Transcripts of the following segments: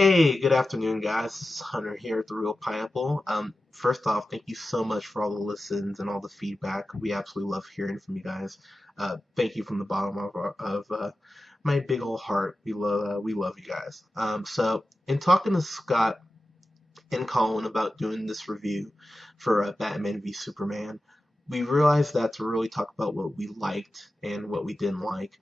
Hey, good afternoon, guys. This is Hunter here at the Real Pineapple. First off, thank you so much for all the listens and all the feedback. We absolutely love hearing from you guys. Thank you from the bottom of my big old heart. We love you guys. In talking to Scott and Colin about doing this review for Batman v Superman, we realized that to really talk about what we liked and what we didn't like,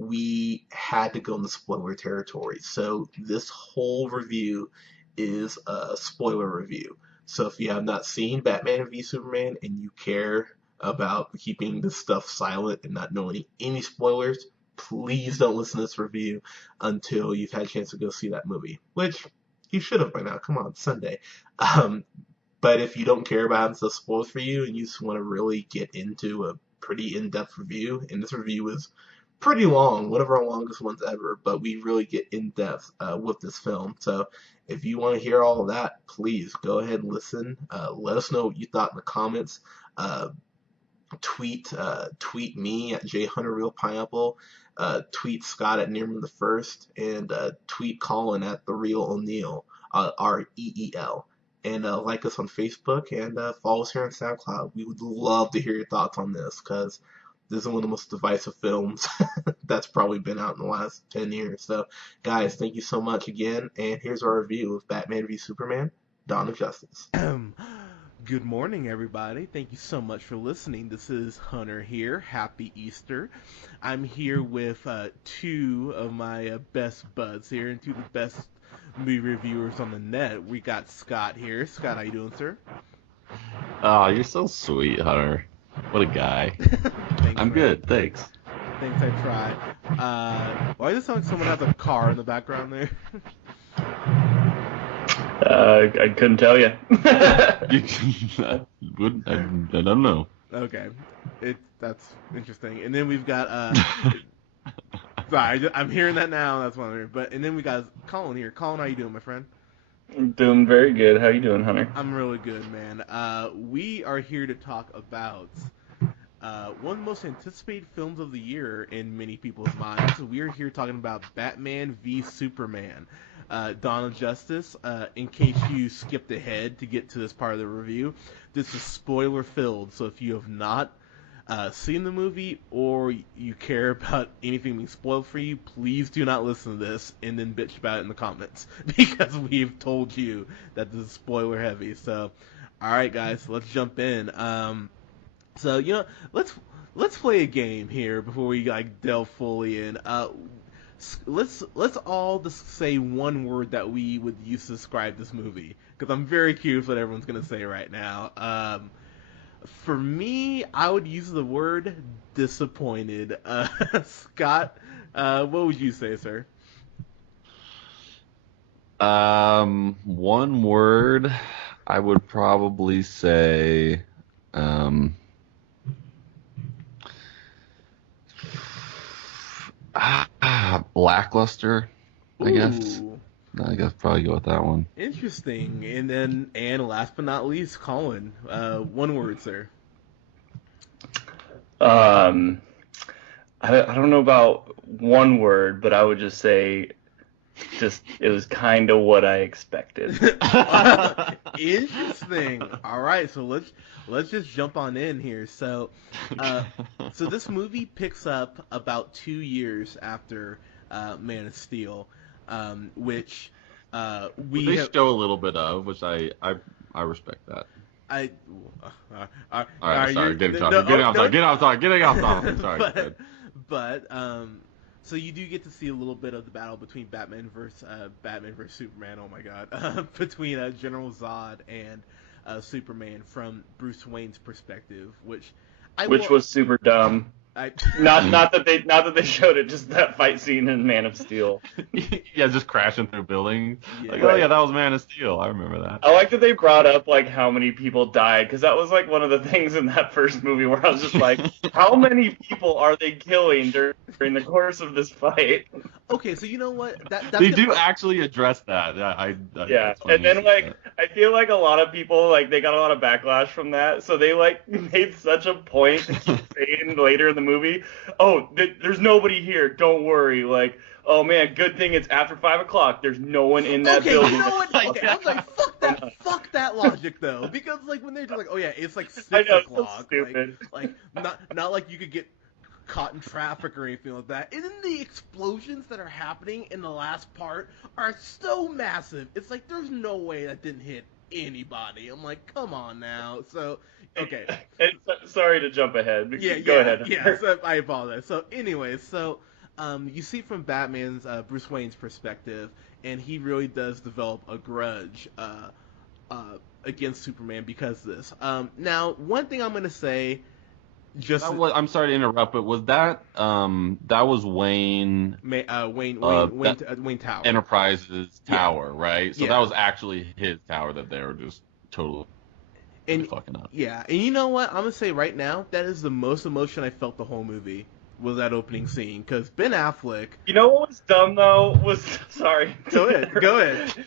we had to go in the spoiler territory. So this whole review is a spoiler review. So if you have not seen Batman v Superman and you care about keeping this stuff silent and not knowing any spoilers, please don't listen to this review until you've had a chance to go see that movie, which you should have by now. Come on, Sunday. Um, but if you don't care about having stuff spoiled for you and you just want to really get into a pretty in-depth review, and this review is pretty long, one of our longest ones ever, but we really get in depth with this film. So if you want to hear all of that, please go ahead and listen. Let us know what you thought in the comments. Uh, tweet me at jhunterrealpineapple, tweet Scott at Nearman the First, and tweet Colin at the Real O'Neill, Reel. And like us on Facebook and follow us here on SoundCloud. We would love to hear your thoughts on this because this is one of the most divisive films that's probably been out in the last 10 years. So, guys, thank you so much again. And here's our review of Batman v Superman: Dawn of Justice. Good morning, everybody. Thank you so much for listening. This is Hunter here. Happy Easter. I'm here with two of my best buds here and two of the best movie reviewers on the net. We got Scott here. Scott, how you doing, sir? Oh, you're so sweet, Hunter. What a guy. Thanks, I'm man. good, thanks. Thanks, I try. Why does it sound like someone has a car in the background there? I couldn't tell you. I don't know. Okay, that's interesting. And then we've got sorry, I'm hearing that now. That's what I'm hearing. And then we got Colin here. Colin, how you doing, my friend? Doing very good. How you doing, Hunter? I'm really good, man. We are here to talk about one of the most anticipated films of the year in many people's minds. We are here talking about Batman v Superman, Dawn of Justice. In case you skipped ahead to get to this part of the review, this is spoiler filled. So if you have not seen the movie or you care about anything being spoiled for you, please do not listen to this and then bitch about it in the comments because we've told you that this is spoiler heavy. So, all right, guys, let's jump in. So let's play a game here before we like delve fully in. Let's all just say one word that we would use to describe this movie because I'm very curious what everyone's gonna say right now. For me, I would use the word disappointed. Scott, what would you say, sir? One word, I would probably say, lackluster, I guess. Ooh, I guess probably go with that one. interesting. And last but not least, Colin. One word, sir. Um, I don't know about one word, but I would just say, it was kind of what I expected. Interesting. All right, so let's just jump on in here. So this movie picks up about 2 years after Man of Steel, which we They have. show a little bit of, which I respect that. I. All right, sorry, getting no, off topic, getting off topic, getting off topic. Sorry. but so you do get to see a little bit of the battle between Batman versus Superman. Oh my God, between General Zod and Superman from Bruce Wayne's perspective, which Which was super dumb. I Not that they showed it, just that fight scene in Man of Steel. Yeah, just crashing through buildings. Yeah. Like, oh yeah, that was Man of Steel. I remember that. I like that they brought up like how many people died, because that was like one of the things in that first movie where I was just like, how many people are they killing during the course of this fight? Okay, so you know what? That's They gonna- do actually address that. Yeah, it's funny and then you say like that. I feel like a lot of people like they got a lot of backlash from that, so they like made such a point to keep saying later in the movie, "Oh, there's nobody here. Don't worry." Like, oh man, good thing it's after 5 o'clock. There's no one in that Okay, building. you know what? Okay, I was like, fuck that logic though, because like when they're just like, oh yeah, it's like 6 I know, it's so o'clock, stupid. like not like you could get caught in traffic or anything like that. And then the explosions that are happening in the last part are so massive. It's like there's no way that didn't hit anybody. I'm like, come on now. So okay. And sorry to jump ahead. Yeah, Go ahead. Yeah, so I apologize. So anyways, you see from Batman's Bruce Wayne's perspective, and he really does develop a grudge against Superman because of this. Now, one thing I'm gonna say, I'm sorry to interrupt, but was that was Wayne Wayne Tower Enterprises tower, right? So Yeah. that was actually his tower that they were just totally fucking up. Yeah, and you know what? I'm gonna say right now, that is the most emotion I felt the whole movie was that opening scene, because Ben Affleck. You know what was dumb though? Sorry. Go ahead.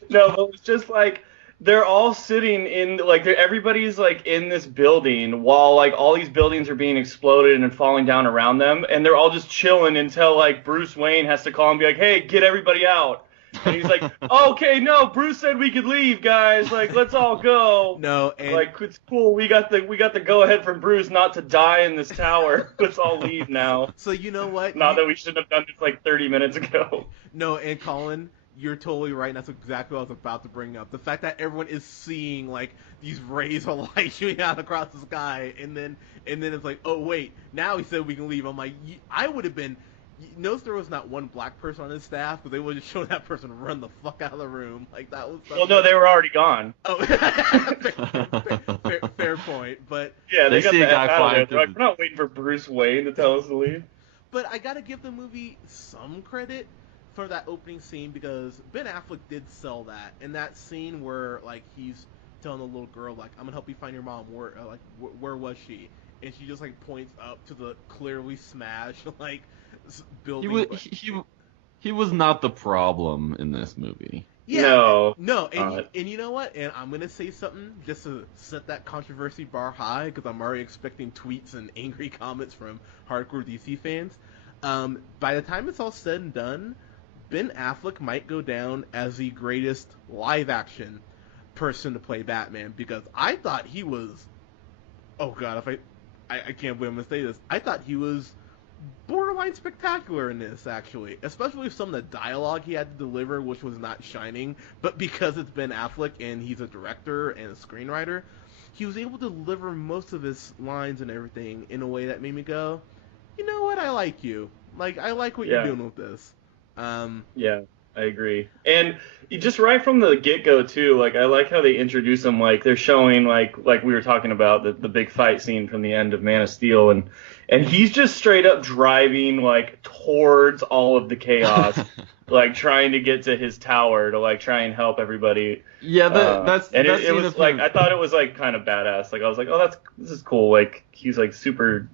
No, but it was just like they're all sitting in like everybody's like in this building while like all these buildings are being exploded and falling down around them, and they're all just chilling until like Bruce Wayne has to call and be like, "Hey, get everybody out." And he's like, "Okay, no, Bruce said we could leave, guys. Like, let's all go." No, and like it's cool. We got the go ahead from Bruce not to die in this tower. Let's all leave now. So you know what? Not that we shouldn't have done this like 30 minutes ago. No, and Colin, you're totally right. That's exactly what I was about to bring up. The fact that everyone is seeing like these rays of light shooting out across the sky, and then it's like, oh wait, now he said we can leave. I'm like, I would have been. Notice there was not one black person on his staff, but they would have shown that person run the fuck out of the room. Like that was. Well, no, they were already gone. Oh, fair point. But yeah, they got see the a guy F out of flying there. through They're like, we're not waiting for Bruce Wayne to tell us to leave. But I gotta give the movie some credit for that opening scene, because Ben Affleck did sell that. And that scene where like he's telling the little girl like, "I'm gonna help you find your mom." Where was she? And she just like points up to the clearly smashed like building. He was not the problem in this movie. Yeah, no, and you know what? And I'm gonna say something just to set that controversy bar high, because I'm already expecting tweets and angry comments from hardcore DC fans. By the time it's all said and done, Ben Affleck might go down as the greatest live-action person to play Batman, because I thought he was. Oh God, if I can't believe I'm gonna say this. I thought he was borderline spectacular in this, actually, especially with some of the dialogue he had to deliver, which was not shining, but because it's Ben Affleck and he's a director and a screenwriter, he was able to deliver most of his lines and everything in a way that made me go, you know what, I like you. Like, I like what you're doing with this. Yeah, I agree. And just right from the get-go, too, like, I like how they introduce him, like, they're showing, like we were talking about, the big fight scene from the end of Man of Steel, and he's just straight up driving, like, towards all of the chaos, like, trying to get to his tower to, like, try and help everybody. Yeah, it was, like, I thought it was, like, kind of badass. Like, I was like, oh, this is cool. Like, he's, like, super,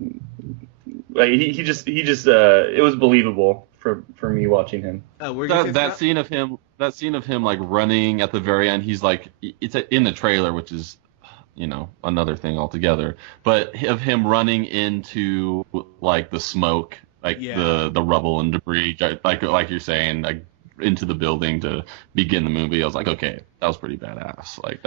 like, he just, it was believable for me watching him. That scene of him, like, running at the very end, he's, like, it's in the trailer, which is, you know, another thing altogether. But of him running into like the smoke, like the rubble and debris, like you're saying, like into the building to begin the movie. I was like, okay, that was pretty badass. Like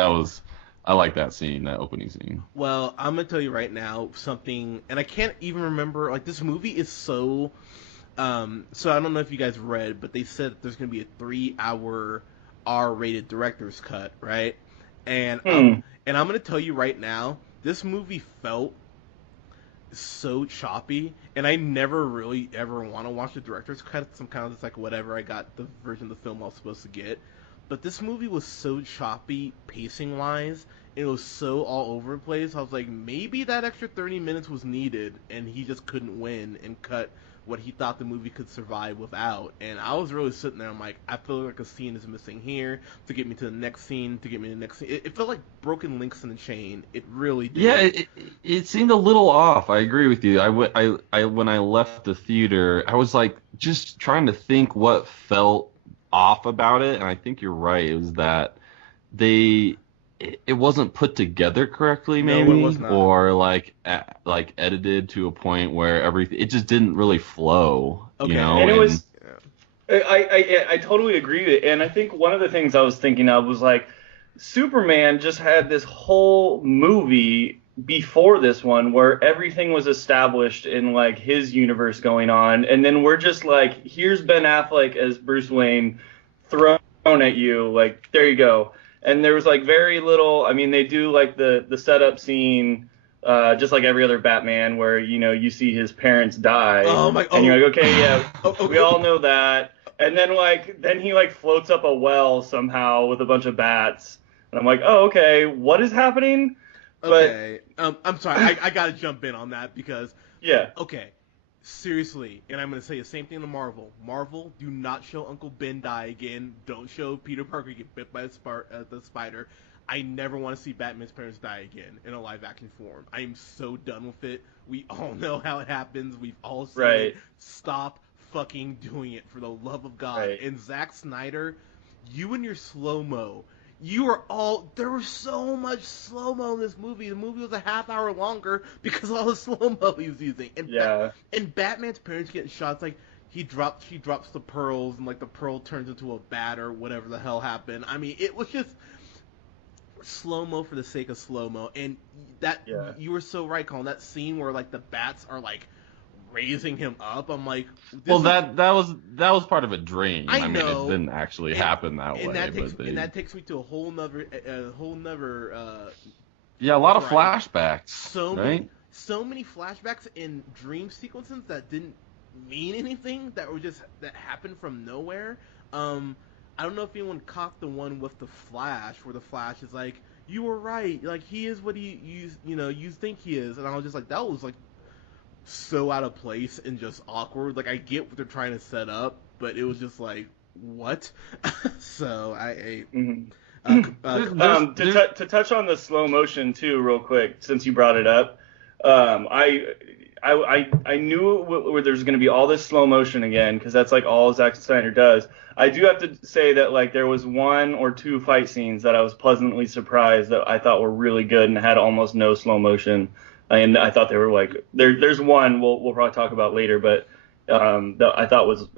I like that scene, that opening scene. Well, I'm gonna tell you right now something, and I can't even remember. Like, this movie is so. So I don't know if you guys read, but they said that there's gonna be a 3-hour R-rated director's cut, right? And I'm going to tell you right now, this movie felt so choppy, and I never really ever want to watch the director's cut. Some kind of just like, whatever, I got the version of the film I was supposed to get. But this movie was so choppy, pacing-wise, and it was so all over the place. I was like, maybe that extra 30 minutes was needed, and he just couldn't win and cut what he thought the movie could survive without. And I was really sitting there, I'm like, I feel like a scene is missing here to get me to the next scene, to get me to the next scene. It felt like broken links in the chain. It really did. Yeah, it seemed a little off. I agree with you. When I left the theater, I was like just trying to think what felt off about it, and I think you're right. It was that it wasn't put together correctly, maybe, No, it was not. or like edited to a point where it just didn't really flow. Okay. You know? And I totally agree with it. And I think one of the things I was thinking of was like Superman just had this whole movie before this one where everything was established in like his universe going on, and then we're just like, here's Ben Affleck as Bruce Wayne thrown at you, like there you go. And there was like very little. I mean, they do like the setup scene. Just like every other Batman, where you see his parents die, Oh my! and you're like, okay, yeah, we oh, all know that. And then he like floats up a well somehow with a bunch of bats, and I'm like, oh, okay, what is happening? okay. I'm sorry. I gotta jump in on that because Yeah, okay, seriously, and I'm gonna say the same thing to Marvel. Marvel, do not show Uncle Ben die again. Don't show Peter Parker get bit by the spider. I never want to see Batman's parents die again in a live action form. I am so done with it. We all know how it happens. We've all seen right, it. Stop fucking doing it for the love of God. right. And Zack Snyder, you and your slow mo. You are all. There was so much slow mo in this movie. The movie was a half hour longer because of all the slow mo he was using. Yeah, And Batman's parents getting shot. It's like she drops the pearls, and like the pearl turns into a bat or whatever the hell happened. I mean, it was just slow mo for the sake of slow mo. And that yeah. you were so right, Colin. That scene where like the bats are like raising him up. I'm like, Well, that was part of a dream. I mean, know. it didn't actually happen that way. and But that takes me to a whole nother yeah, a lot of right. flashbacks, right? So many flashbacks in dream sequences that didn't mean anything, that happened from nowhere. I don't know if anyone caught the one with the Flash, where the Flash is like, "You were right. Like he is what you think he is," and I was just like, that was like so out of place and just awkward. Like I get what they're trying to set up, but it was just like, what? So Mhm. To touch on the slow motion too, real quick, since you brought it up, I knew where there's going to be all this slow motion again, because that's like all Zack Snyder does. I do have to say that like there was one or two fight scenes that I was pleasantly surprised that I thought were really good and had almost no slow motion, and I thought they were like there's one we'll probably talk about later, but that I thought was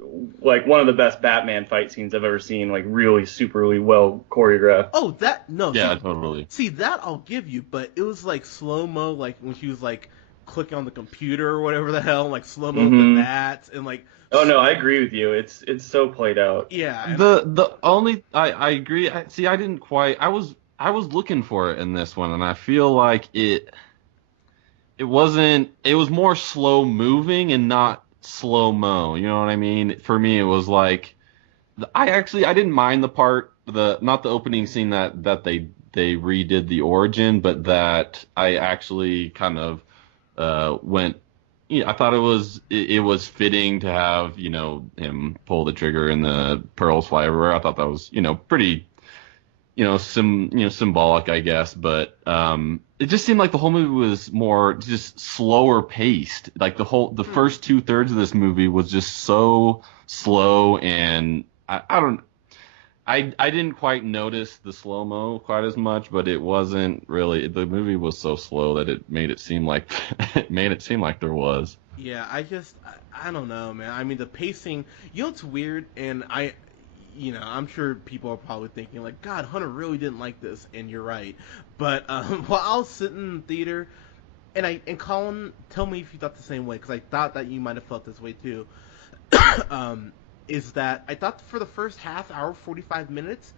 like one of the best Batman fight scenes I've ever seen, like really superly well choreographed. oh, that no, Yeah, see, totally. see that I'll give you, but it was like slow mo, like when she was like clicking on the computer or whatever the hell, like slow mo with the Hmm. bats and like Oh no, I agree with you. It's so played out. yeah, and The only I agree. See, I didn't quite. I was looking for it in this one, and I feel like it wasn't. It was more slow moving and not slow mo. You know what I mean? For me, it was like I didn't mind the part, the not the opening scene that they redid the origin, but that I actually kind of went. Yeah, I thought it was fitting to have him pull the trigger and the pearls fly everywhere. I thought that was pretty symbolic, I guess. But it just seemed like the whole movie was more just slower paced. Like the first 2/3 of this movie was just so slow, and I don't. I didn't quite notice the slow mo quite as much, but it wasn't really. The movie was so slow that it made it seem like there was. yeah, I don't know, man. I mean the pacing, it's weird, and I'm sure people are probably thinking like, God, Hunter really didn't like this, and you're right. But while I was sitting in the theater, and Colin, tell me if you thought the same way, because I thought that you might have felt this way too. Is that I thought for the first half hour, 45 minutes,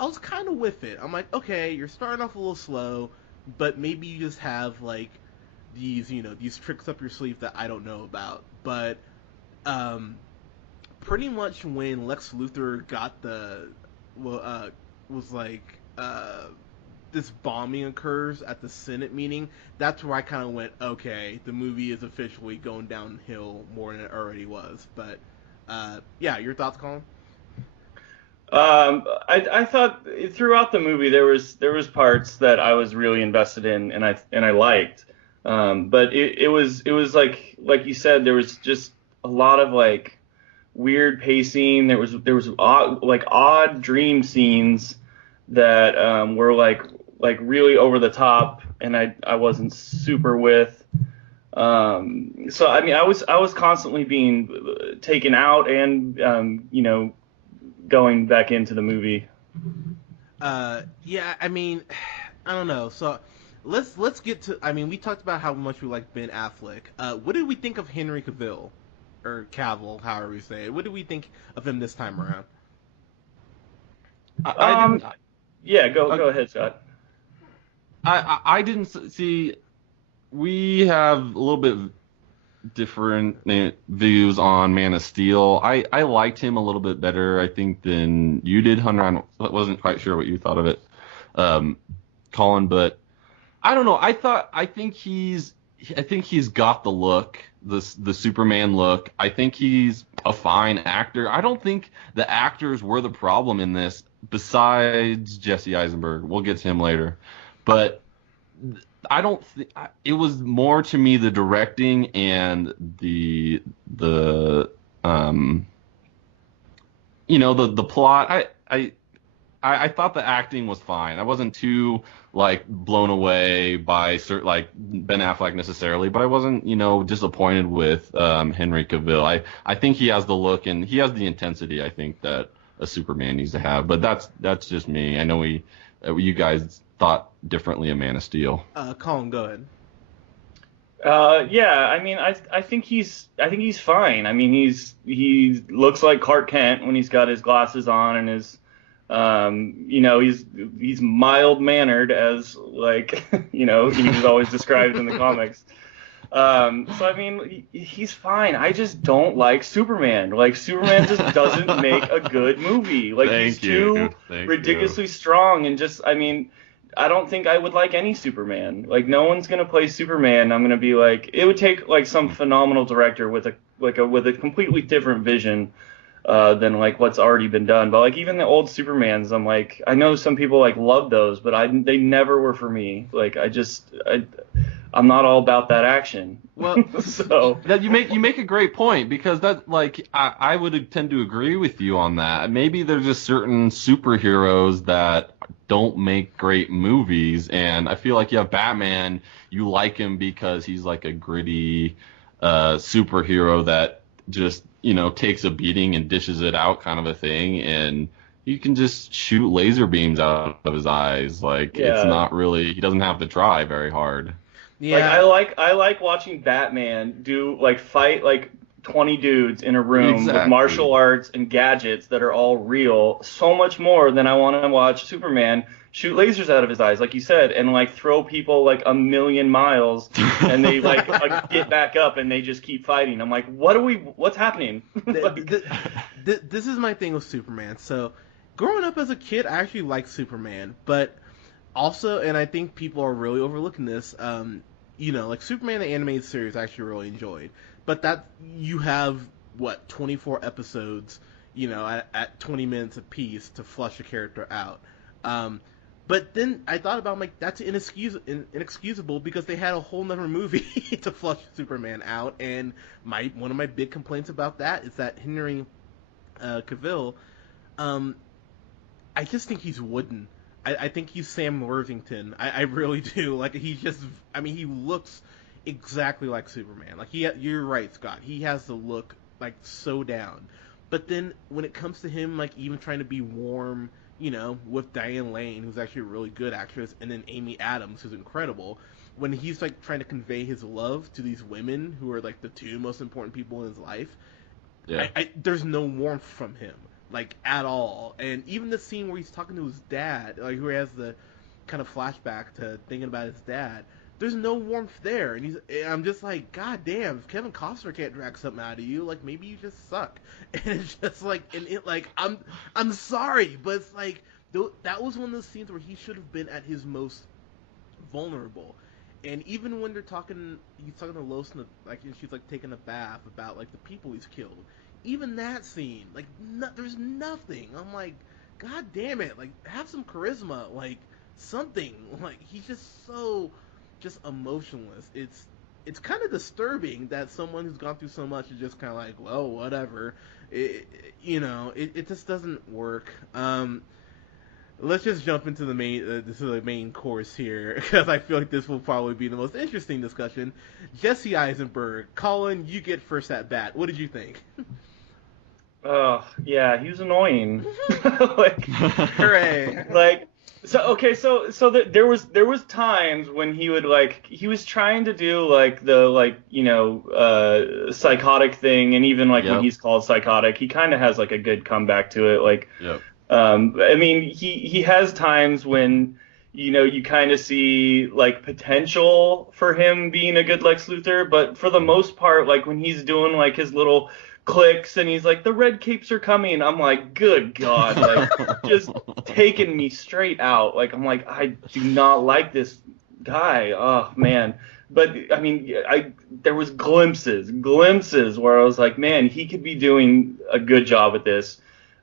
I was kind of with it. I'm like, okay, you're starting off a little slow, but maybe you just have like these tricks up your sleeve that I don't know about. But pretty much when Lex Luthor got was like this bombing occurs at the Senate meeting, that's where I kind of went, okay, the movie is officially going downhill more than it already was. But yeah, your thoughts, Colin? I thought throughout the movie there was parts that I was really invested in, and I liked. But it was like you said, there was just a lot of like weird pacing. There was odd dream scenes that were like really over the top, and I wasn't super with. So I mean, I was constantly being taken out and going back into the movie. Yeah, I mean, I don't know. So let's get to. I mean, we talked about how much we like Ben Affleck. What did we think of Henry Cavill, or Cavill, however we say it? What did we think of him this time around? I didn't. Yeah, go Uh, go ahead, Scott. I didn't see. We have a little bit different views on Man of Steel. I liked him a little bit better, I think, than you did, Hunter. Wasn't quite sure what you thought of it, Colin, but I don't know. I think he's got the look, the Superman look. I think he's a fine actor. I don't think the actors were the problem in this, besides Jesse Eisenberg. We'll get to him later, but I don't. It was more to me the directing and the the plot. I thought the acting was fine. I wasn't too like blown away by like Ben Affleck necessarily, but I wasn't disappointed with Henry Cavill. I think he has the look and he has the intensity I think that a Superman needs to have. But that's just me. I know you guys thought differently of Man of Steel. Colin, go ahead. Yeah, I mean, I think he's fine. I mean, he looks like Clark Kent when he's got his glasses on and his he's mild mannered as like he was always described in the comics. So I mean, he's fine. I just don't like Superman. Like Superman just doesn't make a good movie. Like he's too ridiculously strong and just I mean. I don't think I would like any Superman. Like no one's gonna play Superman. I'm gonna be like, it would take like some phenomenal director with a completely different vision than like what's already been done. But like even the old Supermans, I'm like, I know some people like love those, but they never were for me. Like I'm not all about that action. Well, so that you make a great point because that like I would tend to agree with you on that. Maybe there's just certain superheroes that don't make great movies, and I feel like you have Batman. You like him because he's like a gritty superhero that just takes a beating and dishes it out, kind of a thing, and you can just shoot laser beams out of his eyes. Like it's not really he doesn't have to try very hard. Yeah, like I like watching Batman do like fight like 20 dudes in a room with martial arts and gadgets that are all real so much more than I want to watch Superman shoot lasers out of his eyes, like you said, and like throw people like a million miles and they like get back up and they just keep fighting. I'm like, what's happening? This is my thing with Superman. So growing up as a kid, I actually liked Superman, but also, and I think people are really overlooking this, like Superman the animated series I actually really enjoyed. But that you have 24 episodes, at 20 minutes apiece to flush a character out. But then I thought about like that's inexcusable because they had a whole nother movie to flush Superman out, and one of my big complaints about that is that Henry Cavill, I just think he's wooden. I think he's Sam Worthington. I really do. Like he's just. I mean, he looks exactly like Superman. Like you're right, Scott. He has the look like so down. But then when it comes to him, like even trying to be warm, with Diane Lane, who's actually a really good actress, and then Amy Adams, who's incredible. When he's like trying to convey his love to these women who are like the two most important people in his life, there's no warmth from him. Like at all. And even the scene where he's talking to his dad, like who has the kind of flashback to thinking about his dad, there's no warmth there. And I'm just like, God damn, if Kevin Costner can't drag something out of you, like maybe you just suck. And it's just like, I'm sorry, but it's like that was one of those scenes where he should have been at his most vulnerable. And even when he's talking to Lois, and she's like taking a bath about like the people he's killed. Even that scene, like, there's nothing. I'm like, God damn it, like, have some charisma, like, something. Like, he's just so, emotionless. It's kind of disturbing that someone who's gone through so much is just kind of like, well, whatever. It just doesn't work. let's just jump into the main course here, because I feel like this will probably be the most interesting discussion. Jesse Eisenberg, Colin, you get first at bat. What did you think? Oh, yeah, he was annoying. Like, Hooray! like, there was times when he was trying to do like the psychotic thing, and even like when Yep. he's called psychotic, he kind of has like a good comeback to it. Like, Yep. I mean, he has times when you kind of see like potential for him being a good Lex Luthor, but for the most part, like when he's doing like his little clicks and he's like, the red capes are coming, I'm like, good God, like just taking me straight out. Like, I'm like, I do not like this guy. Oh man. But I mean, there was glimpses where I was like, man, he could be doing a good job at this,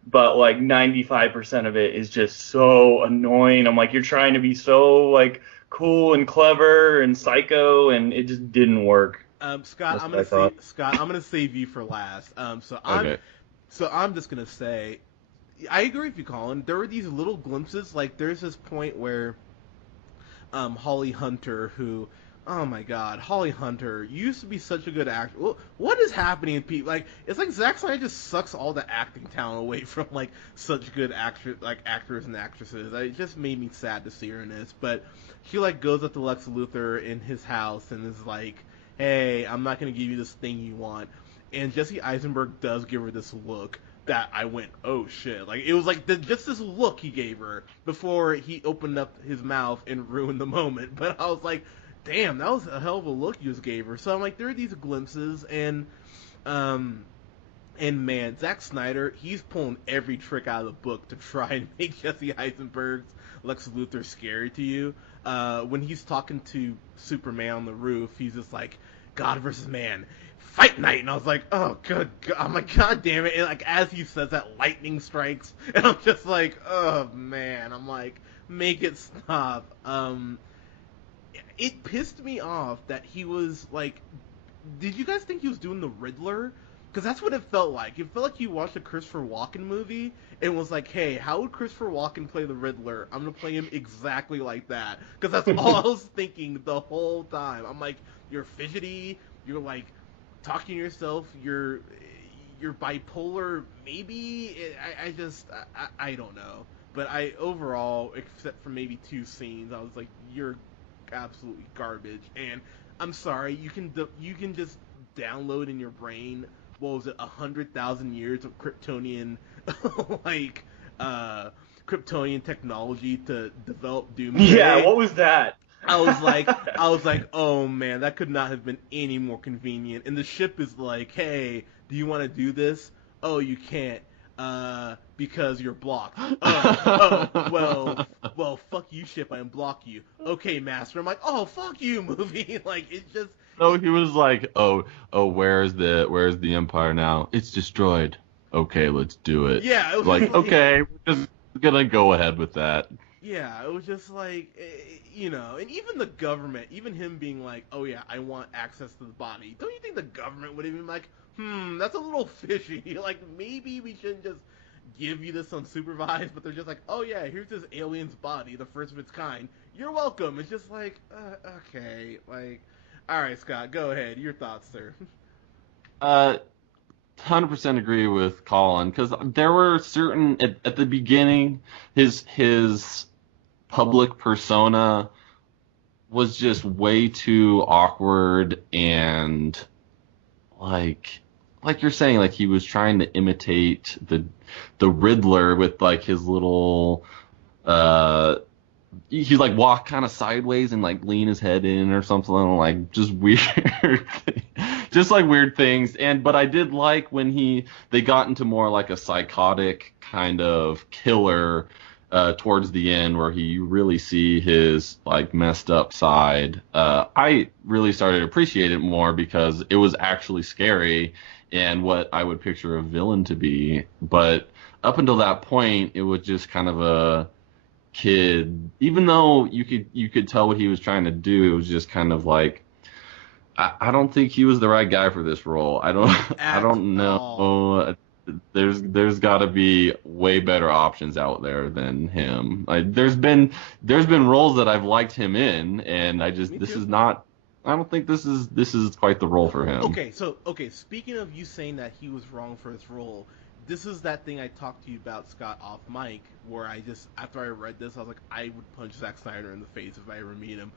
but like 95% of it is just so annoying. I'm like, you're trying to be so like cool and clever and psycho, and it just didn't work. Scott, That's what I thought. I'm gonna save you for last. Okay. I'm just gonna say, I agree with you, Colin. There were these little glimpses. Like, there's this point where, Holly Hunter, who, oh my God, Holly Hunter used to be such a good actor. Well, what is happening in people? Like, it's like Zack Snyder just sucks all the acting talent away from like such good actors and actresses. It just made me sad to see her in this. But she like goes up to Lex Luthor in his house and is like, hey, I'm not going to give you this thing you want. And Jesse Eisenberg does give her this look that I went, oh shit. Like, it was like just this look he gave her before he opened up his mouth and ruined the moment. But I was like, damn, that was a hell of a look you just gave her. So I'm like, there are these glimpses, and man, Zack Snyder, he's pulling every trick out of the book to try and make Jesse Eisenberg's Lex Luthor scary to you. When he's talking to Superman on the roof, he's just like, God versus man, fight night, and I was like, oh good God, I'm like, God damn it, and like as he says that, lightning strikes, and I'm just like, oh man, I'm like, make it stop. It pissed me off that he was like, did you guys think he was doing the Riddler? Because that's what it felt like. It felt like you watched a Christopher Walken movie and was like, hey, how would Christopher Walken play the Riddler? I'm going to play him exactly like that. Because that's all I was thinking the whole time. I'm like, you're fidgety, you're like talking to yourself, you're bipolar, maybe? I don't know. But I overall, except for maybe two scenes, I was like, you're absolutely garbage. And I'm sorry, you can just download in your brain, what was it, 100,000 years of Kryptonian like Kryptonian technology to develop Doomsday. Yeah, what was that? I was like, oh man, that could not have been any more convenient. And the ship is like, hey, do you want to do this? Oh, you can't, because you're blocked. Well, fuck you, ship, I unblock you. Okay, master. I'm like, oh, fuck you, movie. Like, it's just. No, he was like, oh, where's the Empire now? It's destroyed. Okay, let's do it. Yeah, it was like, okay, we're just gonna go ahead with that. Yeah, it was just like, and even the government, even him being like, oh yeah, I want access to the body. Don't you think the government would have been like, that's a little fishy. Like, maybe we shouldn't just give you this unsupervised, but they're just like, oh yeah, here's this alien's body, the first of its kind. You're welcome. It's just like, okay, like, all right, Scott, go ahead. Your thoughts, sir. 100% agree with Colin, because there were certain at the beginning, his public persona was just way too awkward, and like you're saying, like he was trying to imitate the Riddler with like his little he like walk kind of sideways and like lean his head in or something, like just weird just like weird things. But I did like when they got into more like a psychotic kind of killer towards the end, where you really see his like messed up side. I really started to appreciate it more because it was actually scary and what I would picture a villain to be. But up until that point, it was just kind of a kid. Even though you could tell what he was trying to do, it was just kind of like, I don't think he was the right guy for this role. I don't know. there's got to be way better options out there than him. Like, there's been roles that I've liked him in, and Me this too. is not. I don't think this is quite the role for him. Okay, speaking of you saying that he was wrong for his role, this is that thing I talked to you about, Scott, off mic, where I just, after I read this, I was like, I would punch Zack Snyder in the face if I ever meet him.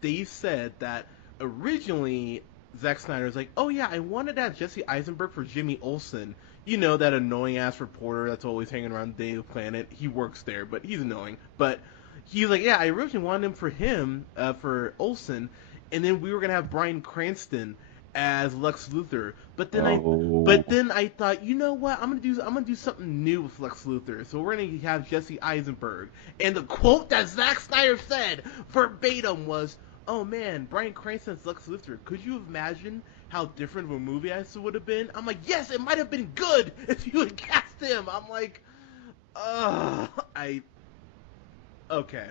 They said that originally Zack Snyder's like, oh yeah, I wanted to have Jesse Eisenberg for Jimmy Olsen. You know, that annoying ass reporter that's always hanging around Daily Planet. He works there, but he's annoying. But he's like, yeah, I originally wanted him for Olsen, and then we were gonna have Bryan Cranston as Lex Luthor. But then I thought, you know what? I'm gonna do something new with Lex Luthor. So we're gonna have Jesse Eisenberg. And the quote that Zack Snyder said verbatim was, "Oh man, Bryan Cranston's Lex Luthor. Could you imagine how different of a movie this would have been?" I'm like, yes, it might have been good if you had cast him. I'm like, okay.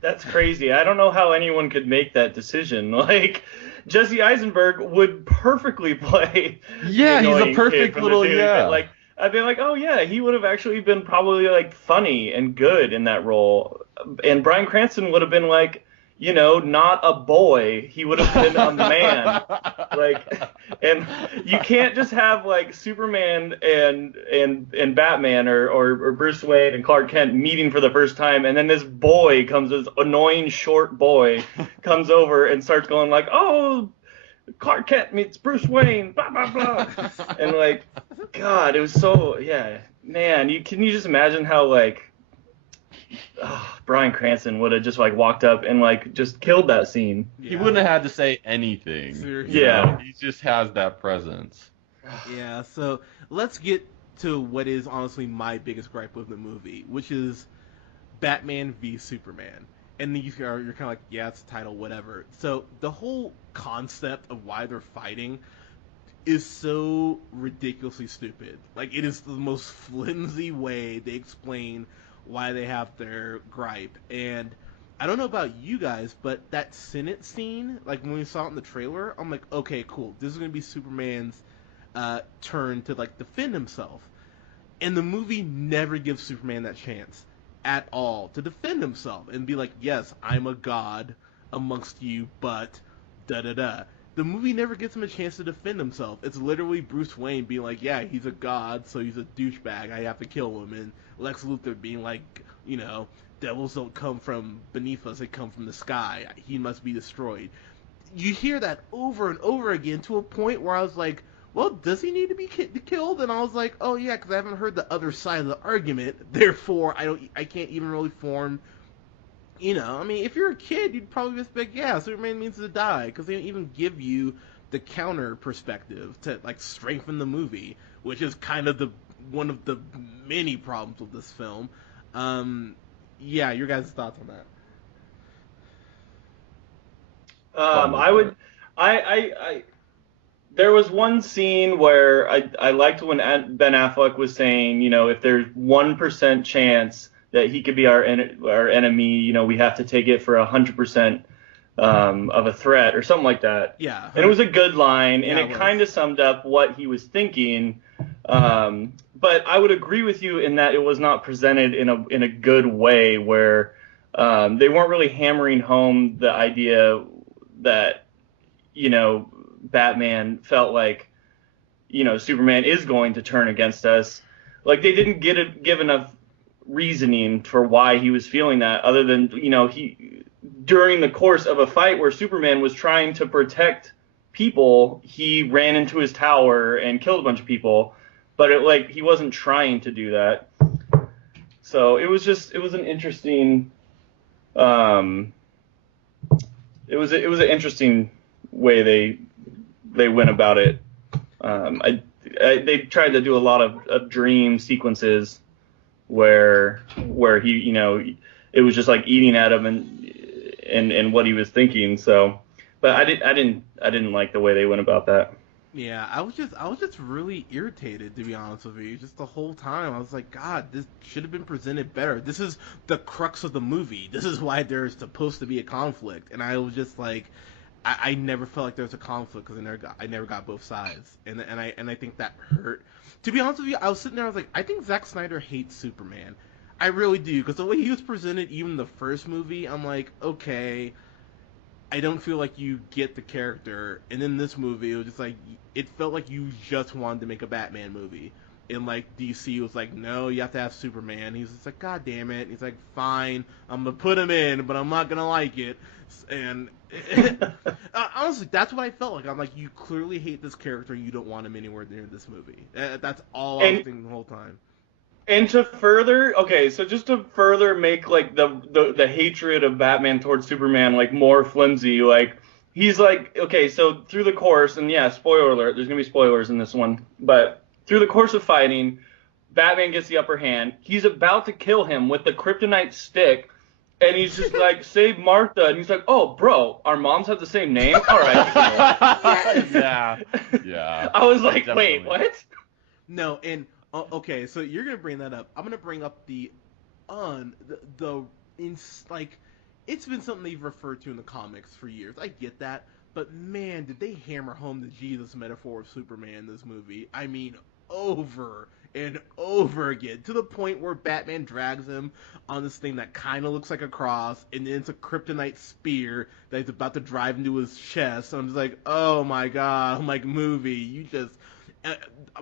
That's crazy. I don't know how anyone could make that decision. Like, Jesse Eisenberg would perfectly play. Yeah, the he's a annoying perfect kid from the little Daily yeah. Planet. Like, I'd be like, oh yeah, he would have actually been probably like funny and good in that role. And Bryan Cranston would have been like, not a boy. He would have been a man. Like, and you can't just have like Superman and Batman or Bruce Wayne and Clark Kent meeting for the first time, and then this annoying short boy comes over and starts going like, oh, Clark Kent meets Bruce Wayne, blah blah blah, and like, God, it was so, yeah, man. Can you just imagine how like, Bryan Cranston would have just like walked up and like just killed that scene. Yeah. He wouldn't have had to say anything. Seriously. Yeah. He just has that presence. Yeah, so let's get to what is honestly my biggest gripe with the movie, which is Batman v Superman. And you're kind of like, yeah, it's the title, whatever. So the whole concept of why they're fighting is so ridiculously stupid. Like, it is the most flimsy way they explain why they have their gripe. And I don't know about you guys, but that Senate scene, like when we saw it in the trailer, I'm like, okay, cool, this is gonna be Superman's turn to like defend himself. And the movie never gives Superman that chance at all to defend himself and be like, yes, I'm a god amongst you, but da da da. The movie never gives him a chance to defend himself. It's literally Bruce Wayne being like, yeah, he's a god, so he's a douchebag, I have to kill him. And Lex Luthor being like, devils don't come from beneath us, they come from the sky. He must be destroyed. You hear that over and over again to a point where I was like, well, does he need to be killed? And I was like, oh yeah, because I haven't heard the other side of the argument. Therefore, I can't even really form. I mean, if you're a kid, you'd probably just be like, yeah, Superman needs to die, because they don't even give you the counter perspective to like strengthen the movie, which is kind of one of the many problems with this film. Yeah, your guys' thoughts on that? I there was one scene where I liked when Ben Affleck was saying, if there's 1% chance that he could be our enemy, we have to take it for 100% of a threat or something like that. Yeah. And it was a good line, and Yeah, it kind of summed up what he was thinking. But I would agree with you in that it was not presented in a good way, where they weren't really hammering home the idea that, Batman felt like, Superman is going to turn against us. Like, they didn't give enough reasoning for why he was feeling that, other than, he, during the course of a fight where Superman was trying to protect people, he ran into his tower and killed a bunch of people, but he wasn't trying to do that. So it was an interesting, it was an interesting way they went about it. They tried to do a lot of dream sequences where he, it was just like eating at him and what he was thinking. So, but I didn't like the way they went about that. Yeah, I was just really irritated, to be honest with you. Just the whole time, I was like, God, this should have been presented better. This is the crux of the movie. This is why there's supposed to be a conflict. And I was just like, I never felt like there was a conflict because I never got both sides, and I think that hurt. To be honest with you, I was sitting there, I was like, I think Zack Snyder hates Superman. I really do, because the way he was presented, even the first movie, I'm like, okay, I don't feel like you get the character. And then this movie, it was just like, it felt like you just wanted to make a Batman movie. And like DC was like, no, you have to have Superman. He's just like, God damn it. He's like, fine, I'm gonna put him in, but I'm not gonna like it. And honestly, that's what I felt like. I'm like, you clearly hate this character, and you don't want him anywhere near this movie. That's all I was thinking the whole time. And to further, okay, so just to further make like the hatred of Batman towards Superman like more flimsy, like he's like, okay, so through the course, and yeah, spoiler alert, there's gonna be spoilers in this one, but through the course of fighting, Batman gets the upper hand. He's about to kill him with the kryptonite stick, and he's just like, save Martha, and he's like, oh, bro, our moms have the same name? All right. Yeah. I was like, Definitely. wait, what? No, and okay, so you're gonna bring that up. I'm gonna bring up like, it's been something they've referred to in the comics for years. I get that, but man, did they hammer home the Jesus metaphor of Superman in this movie? I mean, over and over again, to the point where Batman drags him on this thing that kind of looks like a cross, and then it's a kryptonite spear that he's about to drive into his chest. So I'm just like, oh my god, I'm like, movie, you just.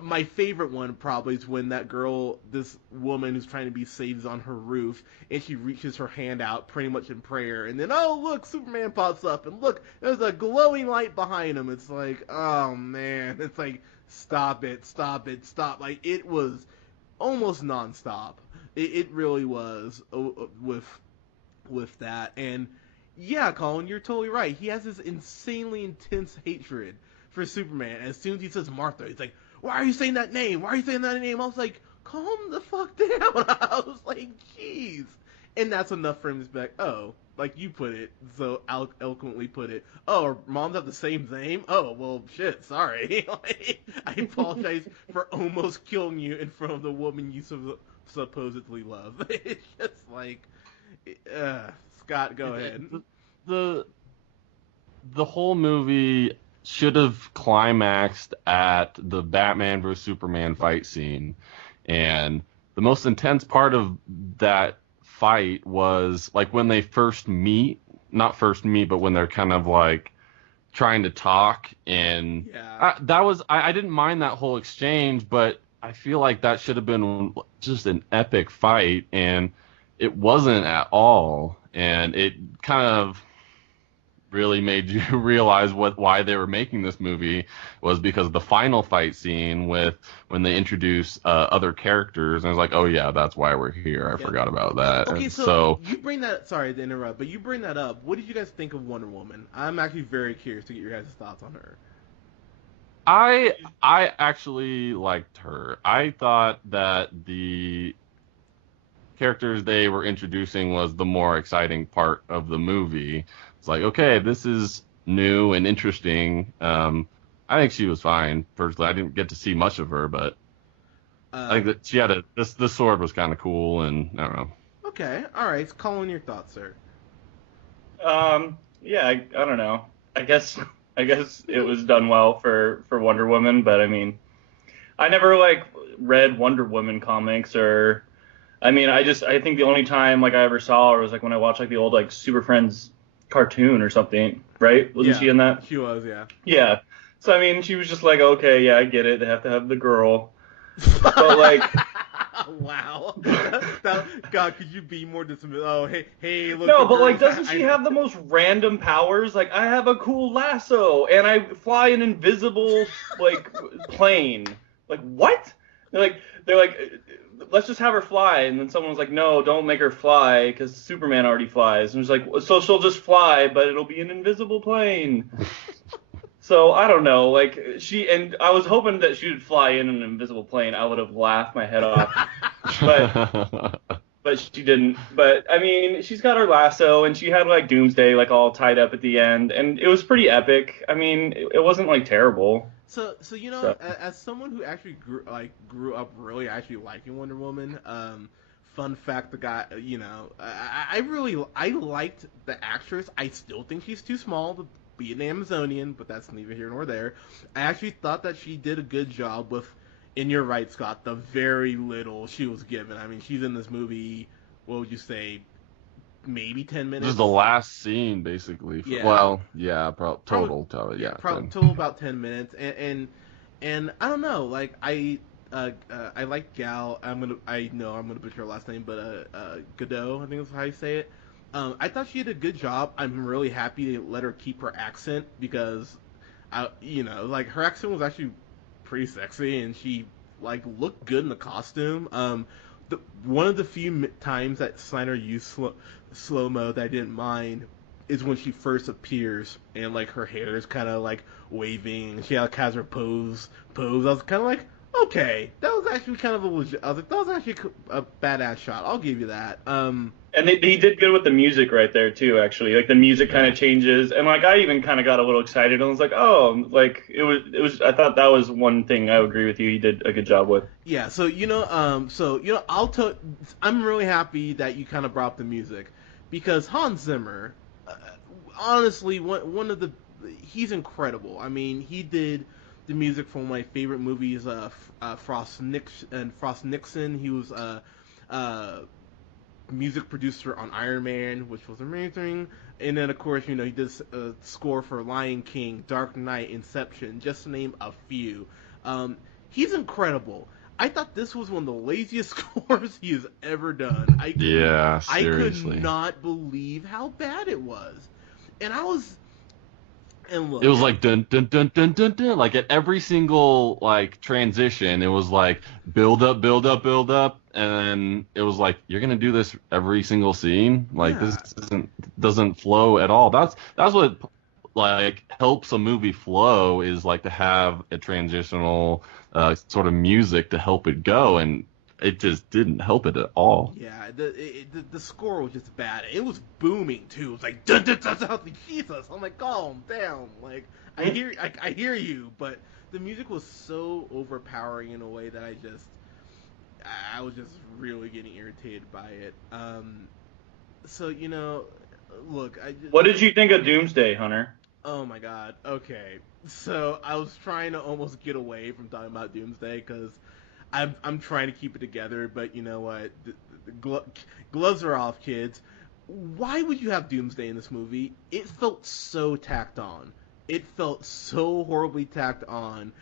My favorite one probably is when that girl, this woman who's trying to be saved, is on her roof, and she reaches her hand out pretty much in prayer, and then, oh, look, Superman pops up, and look, there's a glowing light behind him. It's like, oh, man. It's like, stop it. Like, it was almost nonstop. It really was with that. And, yeah, Colin, you're totally right. He has this insanely intense hatred for Superman. As soon as he says Martha, he's like, why are you saying that name? Why are you saying that name? I was like, calm the fuck down. I was like, jeez. And that's enough for him to be like, oh, like you put it, so eloquently put it, oh, our moms have the same name? Oh, well, shit, sorry. Like, I apologize for almost killing you in front of the woman you supposedly love. It's just like, Scott, go ahead. The whole movie should have climaxed at the Batman vs Superman fight scene, and the most intense part of that fight was like when they first meet, not first meet, but when they're kind of like trying to talk, and Yeah. I didn't mind that whole exchange, but I feel like that should have been just an epic fight, and it wasn't at all, and it kind of really made you realize why they were making this movie was because of the final fight scene with when they introduce other characters, and I was like, oh yeah, that's why we're here. I forgot about that. Okay, And so you bring that. Sorry to interrupt, but you bring that up. What did you guys think of Wonder Woman? I'm actually very curious to get your guys' thoughts on her. I actually liked her. I thought that the characters they were introducing was the more exciting part of the movie. It's like, okay, this is new and interesting. I think she was fine. Personally, I didn't get to see much of her, but I think that she had the sword was kind of cool, and I don't know. Okay, all right. Colin, your thoughts, sir. Yeah, I don't know. I guess it was done well for Wonder Woman, but I mean, I never like read Wonder Woman comics, or I mean, I think the only time like I ever saw her was like when I watched like the old like Super Friends cartoon or something, right? Wasn't she in that? She was, yeah. Yeah. So I mean, she was just like, okay, yeah, I get it. They have to have the girl, but like. Wow. God, could you be more dismissive? Oh, hey, look. No, but like, doesn't she have the most random powers? Like, I have a cool lasso, and I fly an invisible like plane. Like, what? They're like, let's just have her fly, and then someone was like, no, don't make her fly because Superman already flies. And it's like, so she'll just fly, but it'll be an invisible plane. So I don't know, like and I was hoping that she would fly in an invisible plane. I would have laughed my head off, but she didn't. But I mean, she's got her lasso, and she had like Doomsday like all tied up at the end, and it was pretty epic. I mean, it wasn't like terrible. So you know, as someone who actually grew up really actually liking Wonder Woman, fun fact, the guy, you know, I liked the actress. I still think she's too small to albeit an Amazonian, but that's neither here nor there. I actually thought that she did a good job with, and you're right, Scott, the very little she was given. I mean, she's in this movie, what would you say, maybe 10 minutes? This is the last scene, basically. Yeah. Well, yeah, total, yeah. Total about 10 minutes, and I don't know, like I like Gal. I know I'm gonna butcher her last name, but Godot, I think is how you say it. I thought she did a good job. I'm really happy to let her keep her accent because, like her accent was actually pretty sexy, and she like looked good in the costume. One of the few times that Snyder used slow mo that I didn't mind is when she first appears and like her hair is kind of like waving and she like has her pose. I was kind of like, okay, that was actually kind of a legit. I was like, that was actually a badass shot. I'll give you that. And he did good with the music right there too. Actually, like the music kind of changes, and like I even kind of got a little excited and was like, oh, like it was. I thought that was one thing I would agree with you. He did a good job with. Yeah. So I'm really happy that you kind of brought up the music because Hans Zimmer, honestly, he's incredible. I mean, he did the music for one of my favorite movies, Frost Nixon. He was music producer on Iron Man, which was amazing. And then, of course, he did a score for Lion King, Dark Knight, Inception, just to name a few. He's incredible. I thought this was one of the laziest scores he has ever done. Seriously. I could not believe how bad it was. And I was... And look, it was like dun dun dun dun dun dun. Like at every single like transition, it was like build up, and it was like you're gonna do this every single scene. Like this doesn't flow at all. That's what like helps a movie flow is like to have a transitional sort of music to help it go, and it just didn't help it at all. Yeah, the score was just bad. It was booming too. It was like dun dun dun dun. Like, Jesus, I'm like, calm down. Like I hear you, but the music was so overpowering in a way that I was just really getting irritated by it. So look, What did you think of Doomsday, Hunter? Oh my God. Okay, so I was trying to almost get away from talking about Doomsday because I'm trying to keep it together, but you know what? The gloves are off, kids. Why would you have Doomsday in this movie? It felt so tacked on. It felt so horribly tacked on.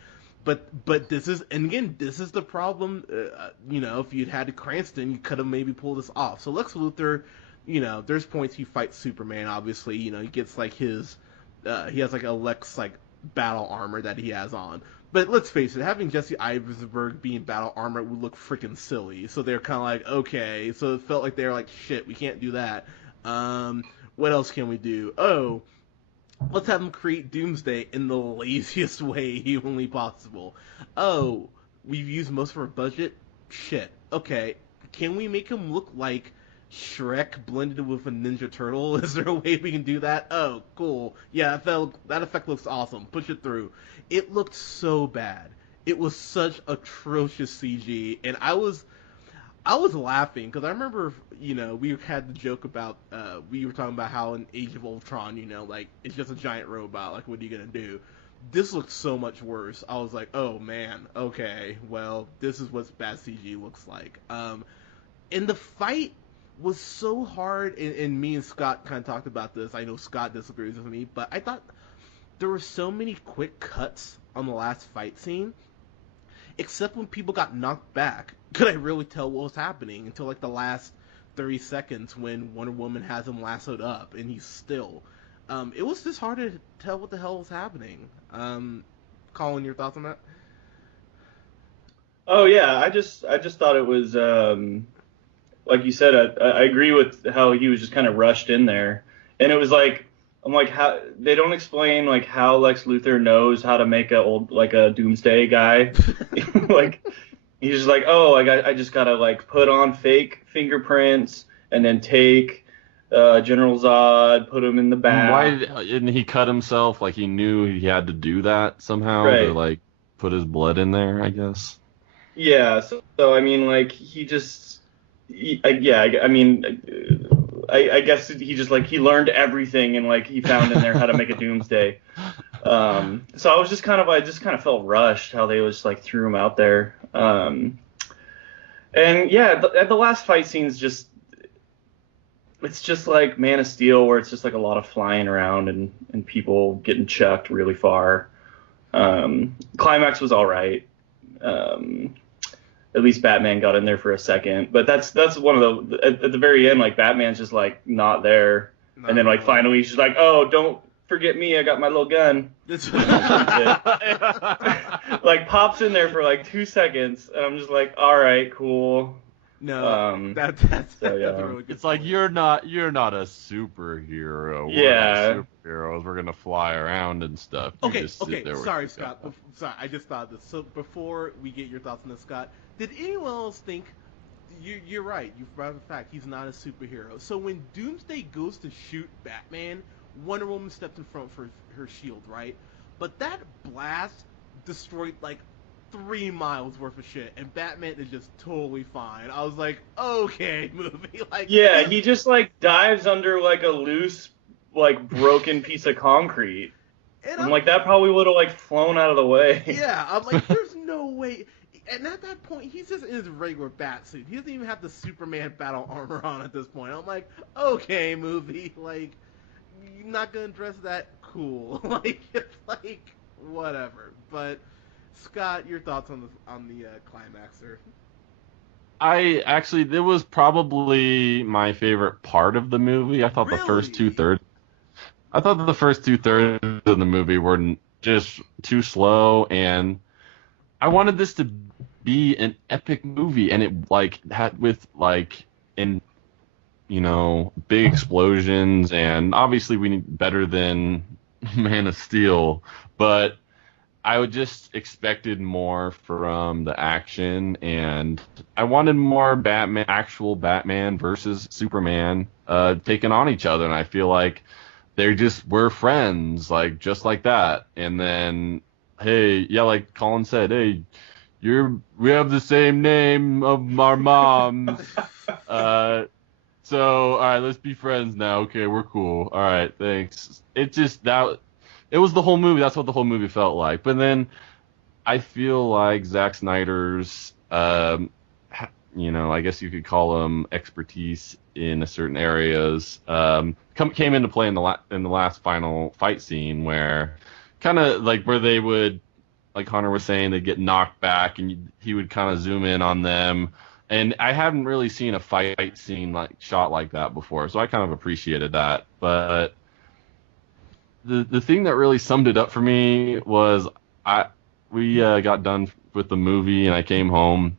But this is the problem. If you'd had Cranston, you could have maybe pulled this off. So Lex Luthor, there's points he fights Superman. Obviously, he gets like his, he has like a Lex like battle armor that he has on. But let's face it, having Jesse Eisenberg be in battle armor would look freaking silly. So they're kind of like, okay. So it felt like they were like, shit, we can't do that. What else can we do? Oh, let's have him create Doomsday in the laziest way humanly possible. Oh, we've used most of our budget? Shit. Okay. Can we make him look like Shrek blended with a Ninja Turtle? Is there a way we can do that? Oh, cool. Yeah, that effect looks awesome. Push it through. It looked so bad. It was such atrocious CG, and I was laughing because I remember, we had the joke about we were talking about how in Age of Ultron, like it's just a giant robot. Like, what are you gonna do? This looked so much worse. I was like, oh man, okay, well, this is what bad CG looks like. And the fight was so hard, and me and Scott kind of talked about this. I know Scott disagrees with me, but I thought there were so many quick cuts on the last fight scene, except when people got knocked back. Could I really tell what was happening until like the last 30 seconds when Wonder Woman has him lassoed up and he's still. It was just hard to tell what the hell was happening. Colin, your thoughts on that? Oh yeah, I just thought it was like you said. I agree with how he was just kind of rushed in there, and it was like I'm like, how they don't explain like how Lex Luthor knows how to make a Doomsday guy. Like he's just like, oh, I just gotta like put on fake fingerprints and then take General Zod, put him in the back. Why didn't he cut himself? Like he knew he had to do that somehow to like put his blood in there, I guess. Yeah. So I mean, like he just, I mean, I guess he just like he learned everything and like he found in there how to make a doomsday. So I just kind of felt rushed how they just like threw him out there. And yeah, the last fight scene's just it's just like Man of Steel, where it's just like a lot of flying around and people getting chucked really far. Climax was all right. At least Batman got in there for a second, but that's one of the at the very end, like Batman's just like not there, and then like finally she's like, oh, don't forget me, I got my little gun. Like pops in there for like 2 seconds, and I'm just like, all right, cool. No, that's really good. It's like you're not a superhero. Yeah. We're not superheroes. We're gonna fly around and stuff. You Okay. just sit there with Sorry, your Scott. gun. Sorry, I just thought this. So before we get your thoughts on this, Scott, did anyone else think you're right? You've brought up the fact he's not a superhero. So when Doomsday goes to shoot Batman, Wonder Woman steps in front for her shield, right? But that blast destroyed like 3 miles worth of shit, and Batman is just totally fine. I was like, okay, movie. Like, yeah, he just like dives under like a loose, like broken piece of concrete. And I'm like, that probably would have like flown out of the way. Yeah, I'm like, there's no way. And at that point, he's just in his regular bat suit. He doesn't even have the Superman battle armor on at this point. I'm like, okay, movie, like, you're not gonna dress that cool. Like, it's like, whatever. But Scott, your thoughts on the climaxer? I actually, it was probably my favorite part of the movie. I thought Really? the first 2/3. I thought that the first 2/3 of the movie were just too slow, and I wanted this to be an epic movie, and it like had with like in big explosions, and obviously we need better than Man of Steel, but I would just expected more from the action, and I wanted more actual Batman versus Superman taking on each other, and I feel like they just were friends, like just like that. And then, hey, yeah, like Colin said, hey, we have the same name of our moms, so all right, let's be friends now. Okay, we're cool. All right, thanks. It was the whole movie. That's what the whole movie felt like. But then I feel like Zack Snyder's, I guess you could call him expertise in certain areas, came into play in the last final fight scene where kind of like where they would, like Hunter was saying, they'd get knocked back and he would kind of zoom in on them. And I hadn't really seen a fight scene like shot like that before, so I kind of appreciated that. But the thing that really summed it up for me was we got done with the movie and I came home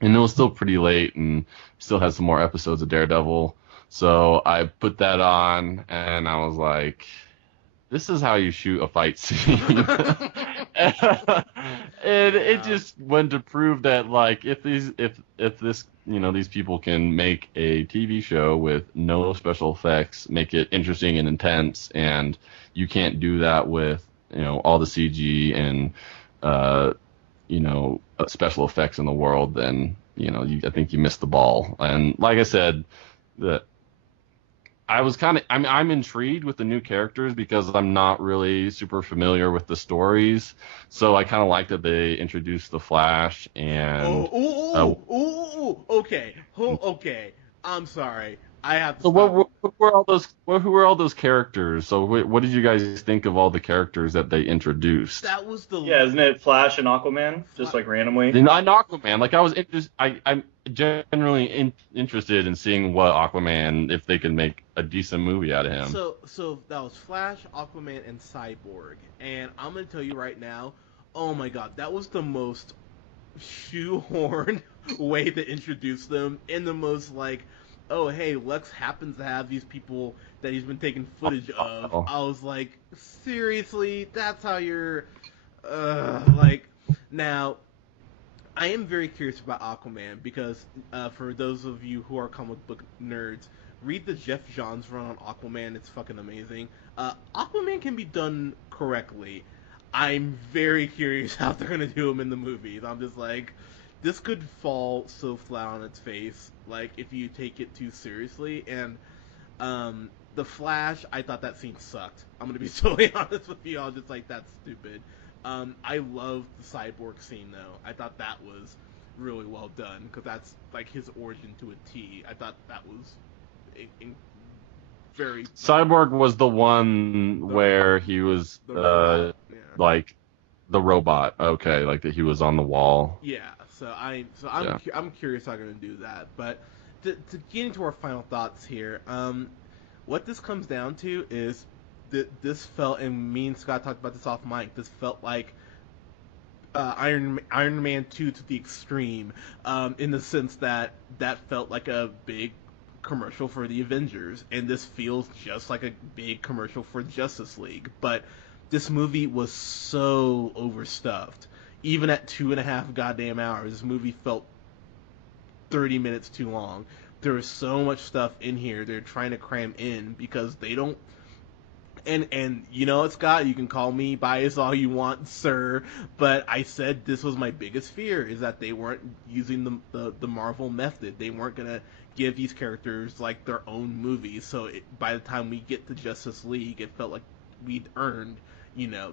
and it was still pretty late and still had some more episodes of Daredevil, so I put that on and I was like, this is how you shoot a fight scene. And it just went to prove that like if these people can make a TV show with no special effects, make it interesting and intense, and you can't do that with all the CG and special effects in the world, then I think you missed the ball. And like I said, I'm intrigued with the new characters because I'm not really super familiar with the stories, so I kind of like that they introduced the Flash and. Okay. I'm sorry. I have to. So who were all those characters? So what did you guys think of all the characters that they introduced? That was the. Yeah, isn't it Flash and Aquaman? Just like randomly. Not Aquaman. Like I was I'm generally interested in seeing what Aquaman, if they could make a decent movie out of him. So that was Flash, Aquaman, and Cyborg, and I'm gonna tell you right now, oh my god, that was the most shoehorned way to introduce them, in the most like, oh hey, Lex happens to have these people that he's been taking footage of. I was like, seriously, that's how you're like. Now I am very curious about Aquaman because for those of you who are comic book nerds, read the Jeff Johns run on Aquaman. It's fucking amazing. Aquaman can be done correctly. I'm very curious how they're gonna do him in the movies. I'm just like, this could fall so flat on its face, like if you take it too seriously. And The Flash, I thought that scene sucked. I'm gonna be totally honest with you. I was just like, that's stupid. I loved the Cyborg scene though. I thought that was really well done because that's like his origin to a T. I thought that was very Cyborg was the one where he was robot. Yeah. like the robot. Okay, like that he was on the wall. Yeah. I'm curious how they're gonna do that. But to get into our final thoughts here, what this comes down to is this felt, and me and Scott talked about this off mic. This felt like Iron Man 2 to the extreme, in the sense that felt like a big commercial for the Avengers, and this feels just like a big commercial for Justice League. But this movie was so overstuffed. Even at 2.5 goddamn hours, this movie felt 30 minutes too long. There was so much stuff in here they're trying to cram in because they don't. And you know, Scott, you can call me biased all you want, sir, but I said this was my biggest fear, is that they weren't using the Marvel method. They weren't gonna give these characters like their own movies. So by the time we get to Justice League, it felt like we'd earned,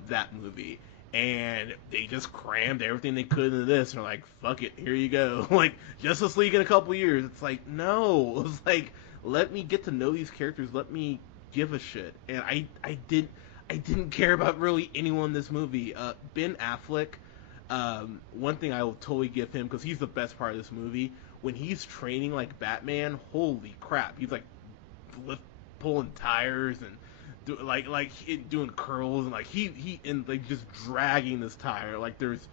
that movie. And they just crammed everything they could into this, and they're like, fuck it, here you go. Like, Justice League in a couple years. It's like, no. It's like, let me get to know these characters. Let me give a shit. And I didn't care about really anyone in this movie. Ben Affleck, one thing I will totally give him, because he's the best part of this movie, when he's training like Batman, holy crap. He's like pulling tires and doing curls, and like he and like just dragging this tire like there's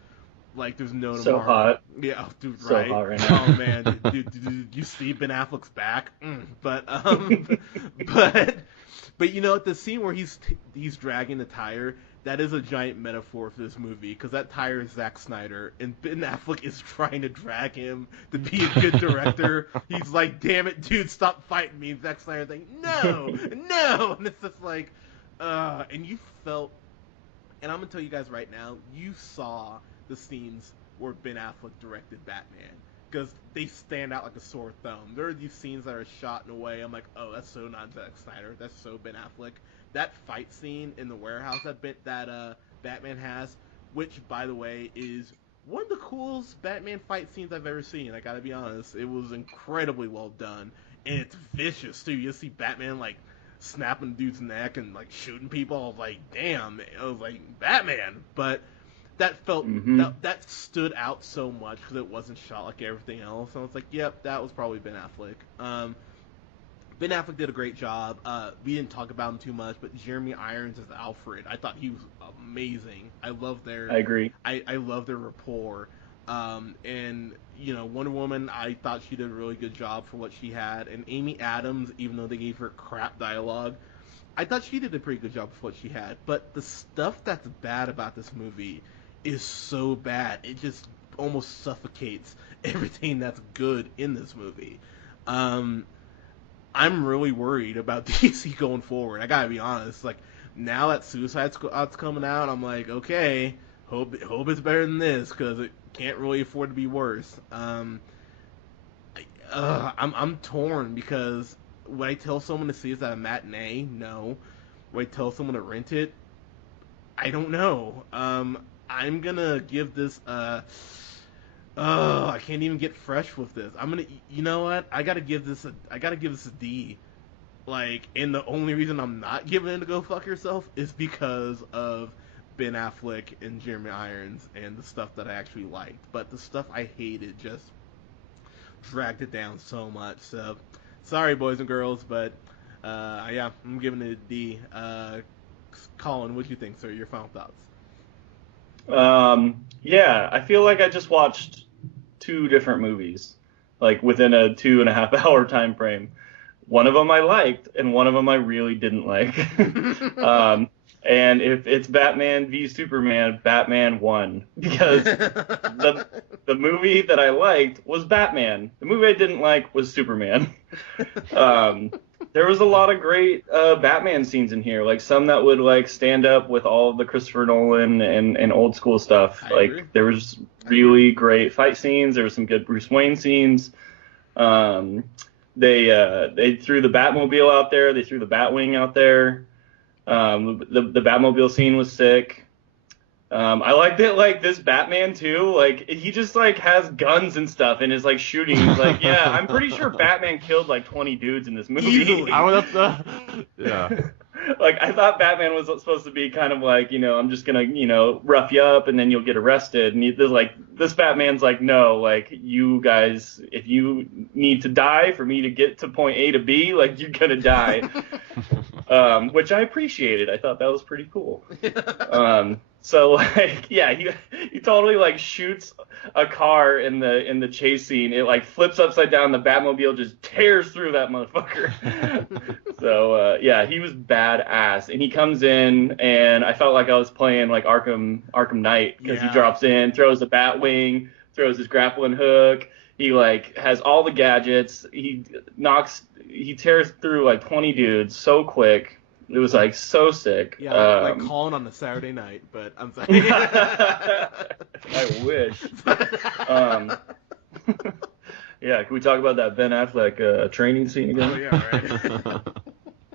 no tomorrow. So hot. Yeah, dude, so right? Hot right now. Oh man, dude, you see Ben Affleck's back? But the scene where he's dragging the tire, that is a giant metaphor for this movie, because that tire is Zack Snyder, and Ben Affleck is trying to drag him to be a good director. He's like, damn it, dude, stop fighting me. And Zack Snyder's like, no, and it's just like, and you felt, and I'm gonna tell you guys right now, you saw the scenes where Ben Affleck directed Batman, because they stand out like a sore thumb. There are these scenes that are shot in a way I'm like, oh, that's so not Zack Snyder, that's so Ben Affleck. That fight scene in the warehouse that Batman has, which, by the way, is one of the coolest Batman fight scenes I've ever seen. I gotta be honest. It was incredibly well done. And it's vicious, too. You see Batman, like, snapping dude's neck and, like, shooting people. I was like, damn. I was like, Batman. But that felt, that stood out so much because it wasn't shot like everything else. I was like, yep, that was probably Ben Affleck. Ben Affleck did a great job. We didn't talk about him too much, but Jeremy Irons as Alfred, I thought he was amazing. I agree. I love their rapport. And Wonder Woman, I thought she did a really good job for what she had. And Amy Adams, even though they gave her crap dialogue, I thought she did a pretty good job for what she had. But the stuff that's bad about this movie is so bad, it just almost suffocates everything that's good in this movie. I'm really worried about DC going forward. I gotta be honest. Like, now that Suicide Squad's coming out, I'm like, okay, hope it's better than this, because it can't really afford to be worse. I'm torn, because would I tell someone to see this at a matinee? No. Would I tell someone to rent it? I don't know. I'm gonna give this I can't even get fresh with this. You know what? I gotta give this a D. Like, and the only reason I'm not giving it a go fuck yourself is because of Ben Affleck and Jeremy Irons and the stuff that I actually liked. But the stuff I hated just dragged it down so much. So, sorry, boys and girls, but yeah, I'm giving it a D. Colin, what do you think, sir? Your final thoughts? Yeah, I feel like I just watched 2 different movies, like within a 2.5 hour time frame. One of them I liked, and one of them I really didn't like. And if it's Batman v Superman, Batman won, because the movie that I liked was Batman. The movie I didn't like was Superman. There was a lot of great Batman scenes in here, like some that would like stand up with all of the Christopher Nolan and old school stuff. I agree. There was really great fight scenes. There was some good Bruce Wayne scenes. They threw the Batmobile out there. They threw the Batwing out there. The Batmobile scene was sick. I liked it, like, this Batman too, like, he just, like, has guns and stuff and is, like, shooting. He's like, yeah, I'm pretty sure Batman killed, like, 20 dudes in this movie. Easily. I would have to, yeah. Like, I thought Batman was supposed to be kind of like, I'm just gonna, rough you up and then you'll get arrested. And this Batman's like, no, like, you guys, if you need to die for me to get to point A to B, like, you're gonna die. Which I appreciated. I thought that was pretty cool. So, like, yeah, he totally, like, shoots a car in the chase scene. It, like, flips upside down. The Batmobile just tears through that motherfucker. So, yeah, he was badass. And he comes in, and I felt like I was playing, like, Arkham Knight, because he drops in, throws the Batwing, throws his grappling hook. He, like, has all the gadgets. He tears through, like, 20 dudes so quick. It was, like, so sick. Yeah, like calling on a Saturday night, but I'm sorry. I wish. Yeah, can we talk about that Ben Affleck training scene again? Oh, yeah,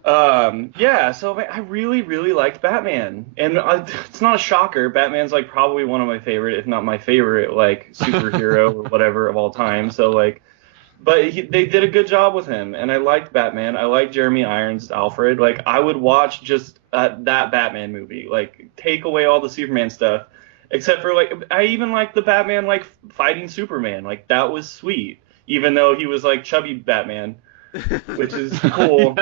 right. Yeah, so I really, really liked Batman. And it's not a shocker. Batman's, like, probably one of my favorite, if not my favorite, like, superhero or whatever of all time. So, like, but they did a good job with him, and I liked Batman. I liked Jeremy Irons' Alfred. Like, I would watch just that Batman movie. Like, take away all the Superman stuff, except for, like, I even liked the Batman, like, fighting Superman. Like, that was sweet, even though he was, like, chubby Batman, which is cool.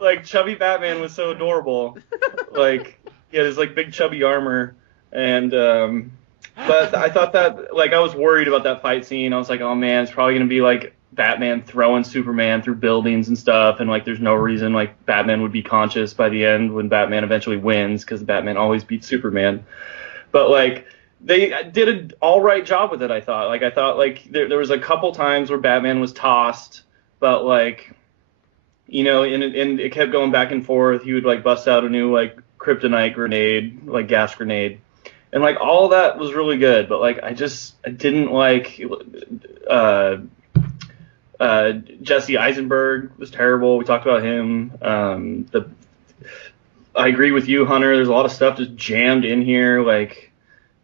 like chubby Batman was so adorable. Like, he had his, like, big chubby armor, and but I thought that, like, I was worried about that fight scene. I was like, oh man, it's probably gonna be like Batman throwing Superman through buildings and stuff, and, like, there's no reason, like, Batman would be conscious by the end when Batman eventually wins, because Batman always beats Superman. But, like, they did an all right job with it, I thought. Like, there was a couple times where Batman was tossed, but, like, and it kept going back and forth. He would, like, bust out a new, like, kryptonite grenade, like, gas grenade. And, like, all that was really good, but, like, I didn't like Jesse Eisenberg was terrible. We talked about him. I agree with you, Hunter. There's a lot of stuff just jammed in here, like,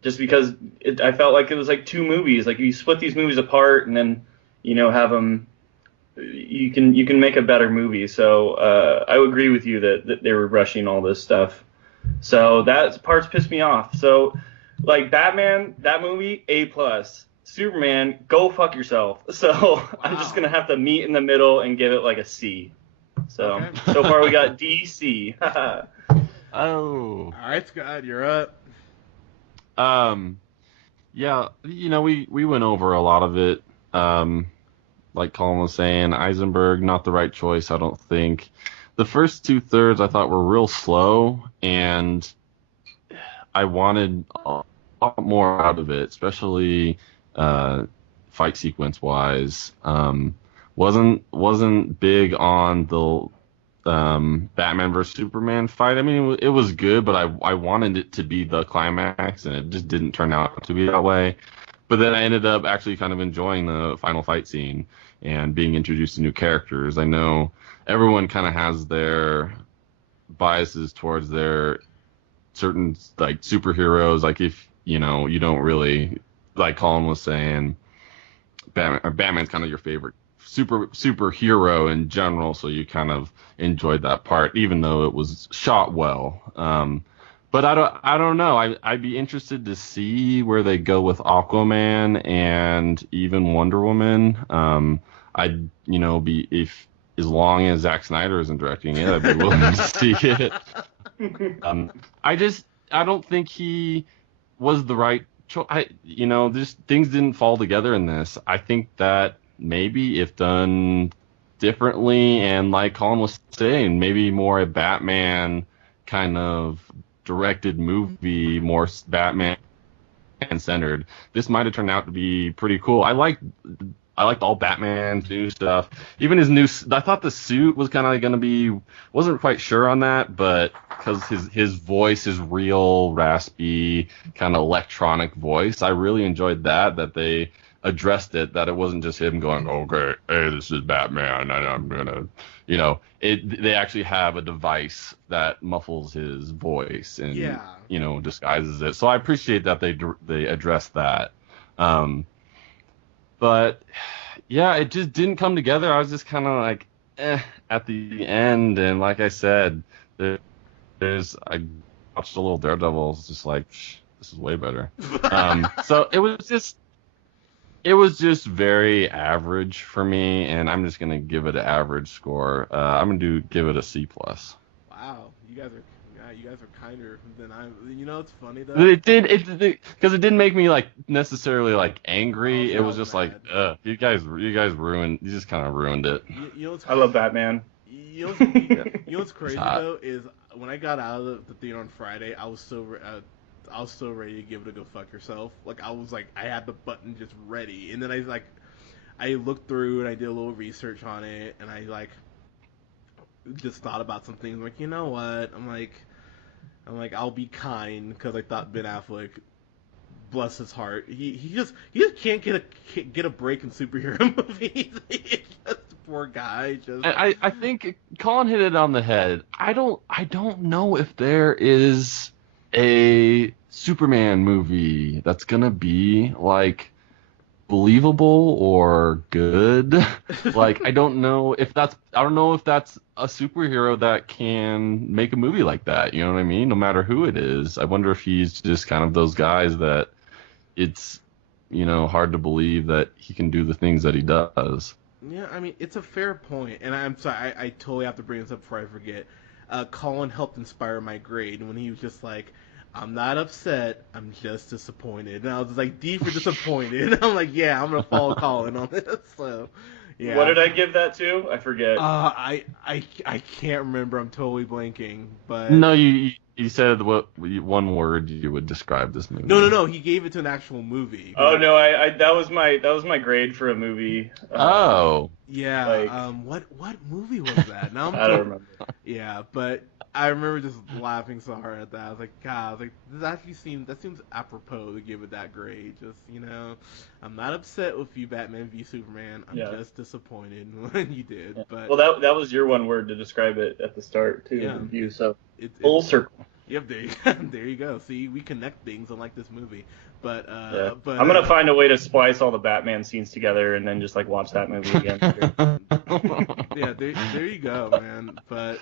just because I felt like it was, like, two movies. Like, you split these movies apart and then, have them. You can make a better movie. So I would agree with you that they were rushing all this stuff. So that parts pissed me off. So, like, Batman, that movie, A+. Superman, go fuck yourself. So wow. I'm just gonna have to meet in the middle and give it, like, a C. So okay. So far we got DC. Oh. All right, Scott, you're up. Yeah, we went over a lot of it. Like Colin was saying, Eisenberg, not the right choice, I don't think. The first 2/3 I thought were real slow, and I wanted a lot more out of it, especially fight sequence wise. Wasn't big on the Batman vs Superman fight. I mean, it was good, but I wanted it to be the climax, and it just didn't turn out to be that way. But then I ended up actually kind of enjoying the final fight scene and being introduced to new characters. I know everyone kind of has their biases towards their certain, like, superheroes. Like, if you don't really, like Colin was saying, Batman's kind of your favorite superhero in general, so you kind of enjoyed that part, even though it was shot well. But I don't know. I'd be interested to see where they go with Aquaman and even Wonder Woman. I'd be, if as long as Zack Snyder isn't directing it, I'd be willing to see it. I don't think he was the right choice. Just things didn't fall together in this. I think that maybe if done differently, and like Colin was saying, maybe more a Batman kind of directed movie, more Batman centered, this might have turned out to be pretty cool. I liked all Batman's new stuff. Even his new, I thought the suit was kind of going to be, wasn't quite sure on that, but because his voice is real raspy, kind of electronic voice, I really enjoyed that they addressed it, that it wasn't just him going, okay, hey, this is Batman, and I'm gonna, they actually have a device that muffles his voice and Yeah. disguises it. So I appreciate that they addressed that. But yeah, it just didn't come together. I was just kind of like, at the end, and like I said, I watched a little Daredevil. It's just like, this is way better. So it was just very average for me, and I'm just gonna give it an average score. I'm gonna give it a C+. Wow, you guys are kinder than I. It's funny though. But it did because it didn't make me like necessarily like angry. Oh, It was just mad. like, you guys ruined. You just kind of ruined it. I love Batman. You know what's crazy though is when I got out of the theater on Friday, I was so ready to give it a go fuck yourself. Like I had the button just ready, and then I looked through and I did a little research on it, and I just thought about some things. I'm like, you know what? I'm like I'll be kind because I thought Ben Affleck, bless his heart, he just can't get a break in superhero movies. It's just poor guy. I think Colin hit it on the head. I don't know if there is a Superman movie that's gonna be like believable or good. Like I don't know if that's a superhero that can make a movie like that. You know what I mean? No matter who it is. I wonder if he's just kind of those guys that it's hard to believe that he can do the things that he does. Yeah, I mean, it's a fair point, and I'm sorry, I totally have to bring this up before I forget. Colin helped inspire my grade when he was just like, I'm not upset, I'm just disappointed. And I was just like, D for disappointed. I'm like, yeah, I'm going to follow Colin on this, so, yeah. What did I give that to? I forget. I can't remember, I'm totally blanking, but... No, you said what one word you would describe this movie. No, he gave it to an actual movie. Oh, no, I that was my grade for a movie. Yeah, like, what movie was that? Now I don't remember. Yeah, but I remember just laughing so hard at that. I was like, God, that seems apropos to give it that grade. Just, I'm not upset with you, Batman v Superman. I'm just disappointed when you did. Yeah. But well, that was your one word to describe it at the start too. Yeah. Review, so full circle. Yep, there you go. See, we connect things unlike this movie. But but I'm gonna find a way to splice all the Batman scenes together and then just like watch that movie again. Yeah, there you go, man. But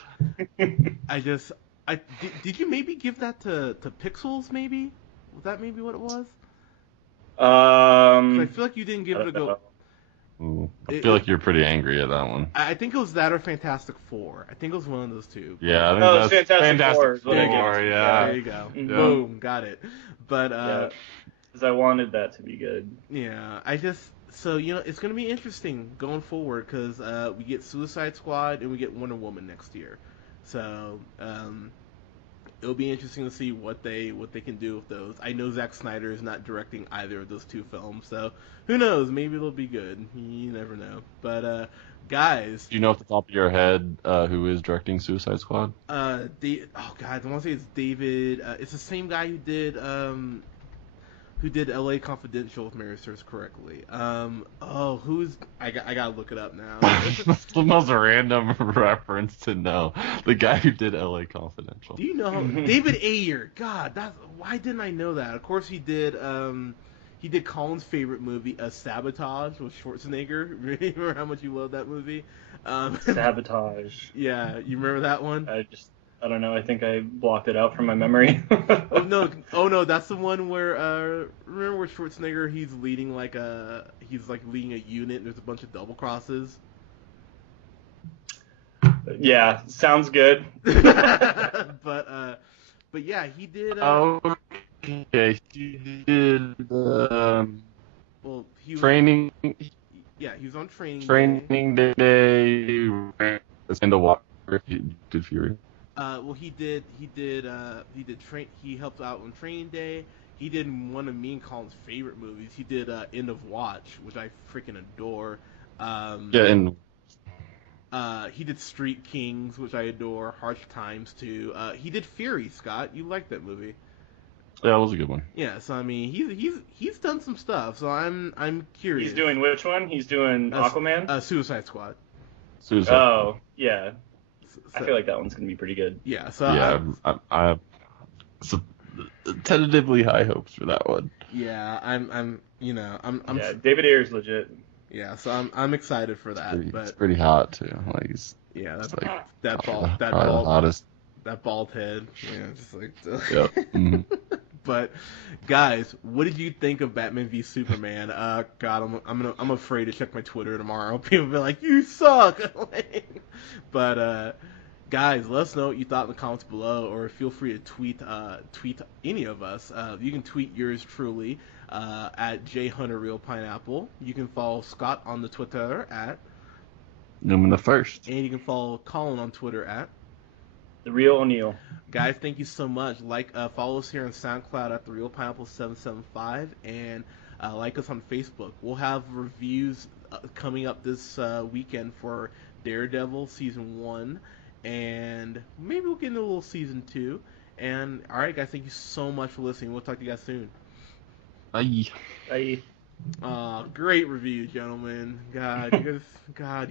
did you maybe give that to Pixels? Maybe was that maybe what it was? 'Cause I feel like you didn't give it a go. Ooh, I feel like you're pretty angry at that one. I think it was that or Fantastic Four. I think it was one of those two. Yeah, I think that's Fantastic Four. Yeah. There you go. Yeah. Boom, got it. But because I wanted that to be good. Yeah, so it's gonna be interesting going forward because we get Suicide Squad and we get Wonder Woman next year. So it'll be interesting to see what they can do with those. I know Zack Snyder is not directing either of those two films, so who knows? Maybe they'll be good. You never know. But guys, do you know off the top of your head who is directing Suicide Squad? Oh God, I want to say it's David. It's the same guy who did L.A. Confidential, if memory serves correctly. Who's... I gotta look it up now. That's the most random reference to know. The guy who did L.A. Confidential. Do you know David Ayer? God, why didn't I know that? Of course, he did Colin's favorite movie, Sabotage, with Schwarzenegger. Remember how much you love that movie? Sabotage. Yeah, you remember that one? I don't know. I think I blocked it out from my memory. Oh no, that's the one where remember where Schwarzenegger he's leading leading a unit and there's a bunch of double crosses. Yeah, sounds good. but yeah, he did. Okay, he did. Well, he was, training. Yeah, he was on Training Day. And the Walker did Fury. Well, he helped out on Training Day. He did one of me and Colin's favorite movies. He did End of Watch, which I freaking adore. He did Street Kings, which I adore. Harsh Times too. He did Fury. Scott, you like that movie? That was a good one. Yeah, so I mean, he's done some stuff. So I'm curious. He's doing which one? He's doing Aquaman? Suicide Squad. Suicide. Oh, yeah. So, I feel like that one's gonna be pretty good. Yeah. So yeah, I have tentatively high hopes for that one. Yeah, I'm Yeah, David Ayer's legit. Yeah, so I'm excited for that. It's pretty hot too. Like that's like that hottest. That bald head. Yeah, just like. Yep. Mm-hmm. But guys, what did you think of Batman v Superman? God, I'm afraid to check my Twitter tomorrow. People will be like, "You suck." But guys, let us know what you thought in the comments below, or feel free to tweet any of us. You can tweet yours truly at jhunterrealpineapple. You can follow Scott on the Twitter at Newman the First, and you can follow Colin on Twitter at The Real O'Neill. Guys, thank you so much. Follow us here on SoundCloud at The Real Pineapple 775, and like us on Facebook. We'll have reviews coming up this weekend for Daredevil Season 1, and maybe we'll get into a little Season 2. And, alright guys, thank you so much for listening. We'll talk to you guys soon. Bye. Bye. Great review, gentlemen. God, you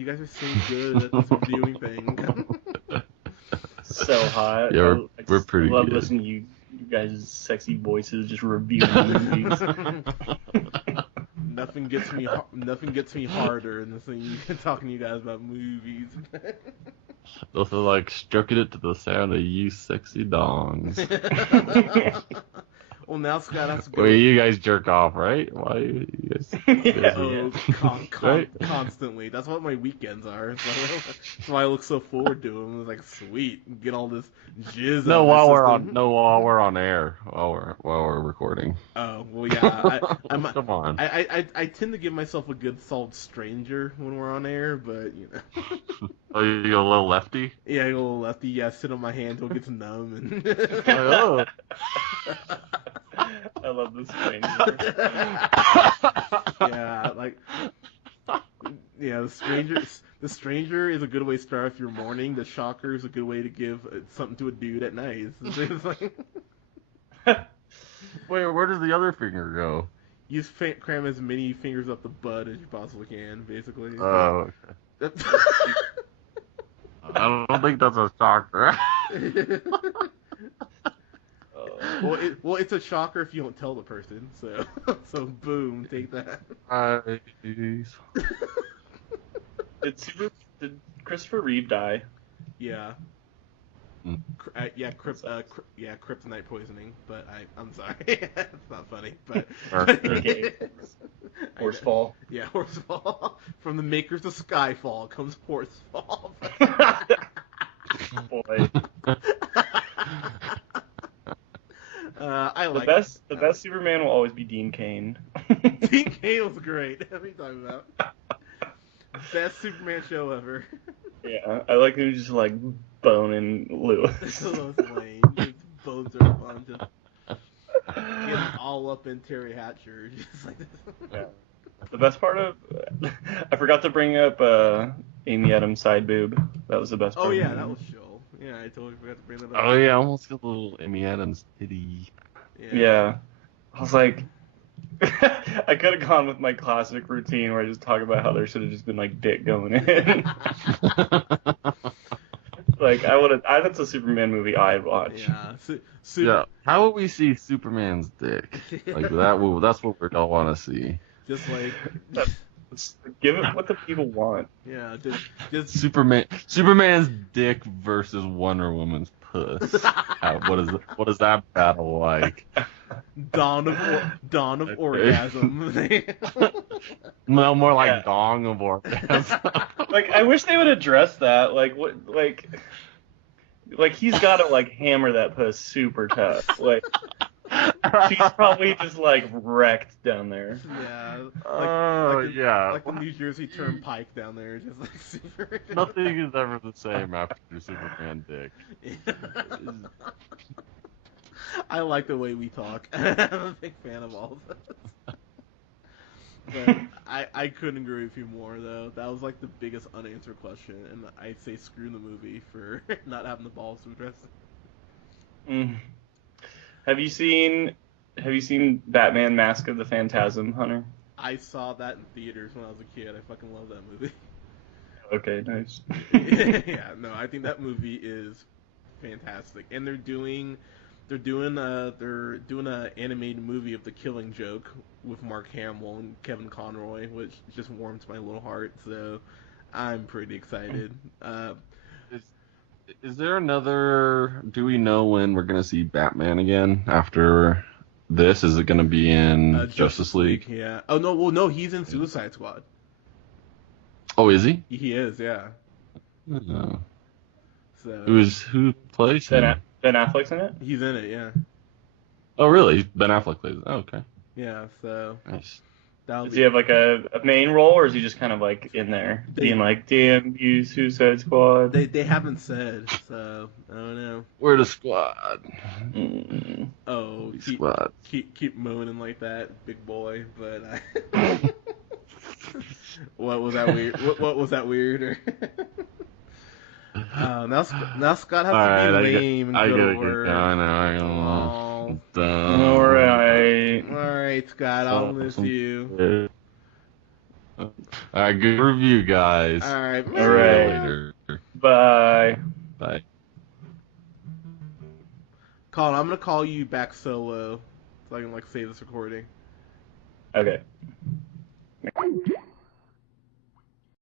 guys are so good at this reviewing thing. So hot. Yeah, we're pretty love good. listening to you guys' sexy voices just reviewing movies. Nothing gets me harder than talking to you guys about movies. Those are like stroking it to the sound of you sexy dongs. Well, now Scott has to go. Well, you guys jerk off, right? Why you guys? Constantly. That's what my weekends are. That's why I look so forward to them. It's like, sweet, get all this jizz. No, while we're on air, while we're recording. Oh well, yeah. Come on. I tend to give myself a good solid stranger when we're on air, but Oh, you go a little lefty? Yeah, I go a little lefty. Yeah, sit on my hand till it gets numb. And Oh. I love this stranger. The stranger is a good way to start off your morning. The shocker is a good way to give something to a dude at night. It's like... Wait, where does the other finger go? You just cram as many fingers up the butt as you possibly can, basically. Oh, okay. I don't think that's a shocker. Well, it's a shocker if you don't tell the person. So boom, take that. Did Christopher Reeve die? Yeah. Kryptonite poisoning. But I'm sorry, it's not funny. But Okay. Horsefall. Yeah, Horsefall. From the makers of Skyfall comes Horsefall. Boy. The best Superman will always be Dean Cain. Dean Cain was great. What are you talking about? Best Superman show ever. Yeah, I like him just like boning Lewis. Lois Lane. His bones are fun. Just getting all up in Terry Hatcher. Just like this. Yeah. The best part of I forgot to bring up Amy Adams' side boob. That was the best part. Oh yeah, that was chill. Yeah, I totally forgot to bring that up. Oh yeah, I almost got a little Amy Adams titty. Yeah. I was like, I could have gone with my classic routine where I just talk about how there should have just been like dick going in. Like that's a Superman movie I'd watch. Yeah. Yeah. How would we see Superman's dick? Like that. That's what we all want to see. Just like. Give it what the people want. Yeah, just Superman's dick versus Wonder Woman's puss. What is that battle like? Dawn of orgasm. No, more like dong of orgasm. Like I wish they would address that. Like what? Like he's got to like hammer that puss super tough. Like she's probably just like wrecked down there. Yeah. Like the New Jersey Turnpike down there, just like super. Nothing is ever the same after Superman dick. I like the way we talk. I'm a big fan of all of this. But I couldn't agree with you more, though. That was like the biggest unanswered question, and I'd say screw the movie for not having the balls to address it. Have you seen Batman: Mask of the Phantasm, Hunter? I saw that in theaters when I was a kid. I fucking love that movie. Okay, nice. Yeah, no, I think that movie is fantastic, and they're doing a animated movie of The Killing Joke with Mark Hamill and Kevin Conroy, which just warms my little heart. So I'm pretty excited. Is, is there another? Do we know when we're gonna see Batman again after this? Is it gonna be in Justice League? Yeah. Oh no, well no, he's in Suicide Squad. Oh, is he? He is, yeah. Uh, So who plays him? Ben Affleck's in it. he's in it, yeah. Oh, really? Ben Affleck plays it. Oh, okay. Yeah, so Nice. that'll Does be. he have like a main role, or is he just kind of like in there, being like, "Damn you, Suicide Squad"? They haven't said, so I don't know. We're the squad. Oh, Squad. keep moaning like that, big boy. But what was that weird? What was that weird? Now Scott has All to be right, lame and I go gotta to get work. going now. I Oh, don't All right. all right, Scott, I'll miss you. All right, good review, guys. All right, All See you right. later. Bye. Bye. Colin, I'm gonna call you back solo so I can like save this recording. Okay.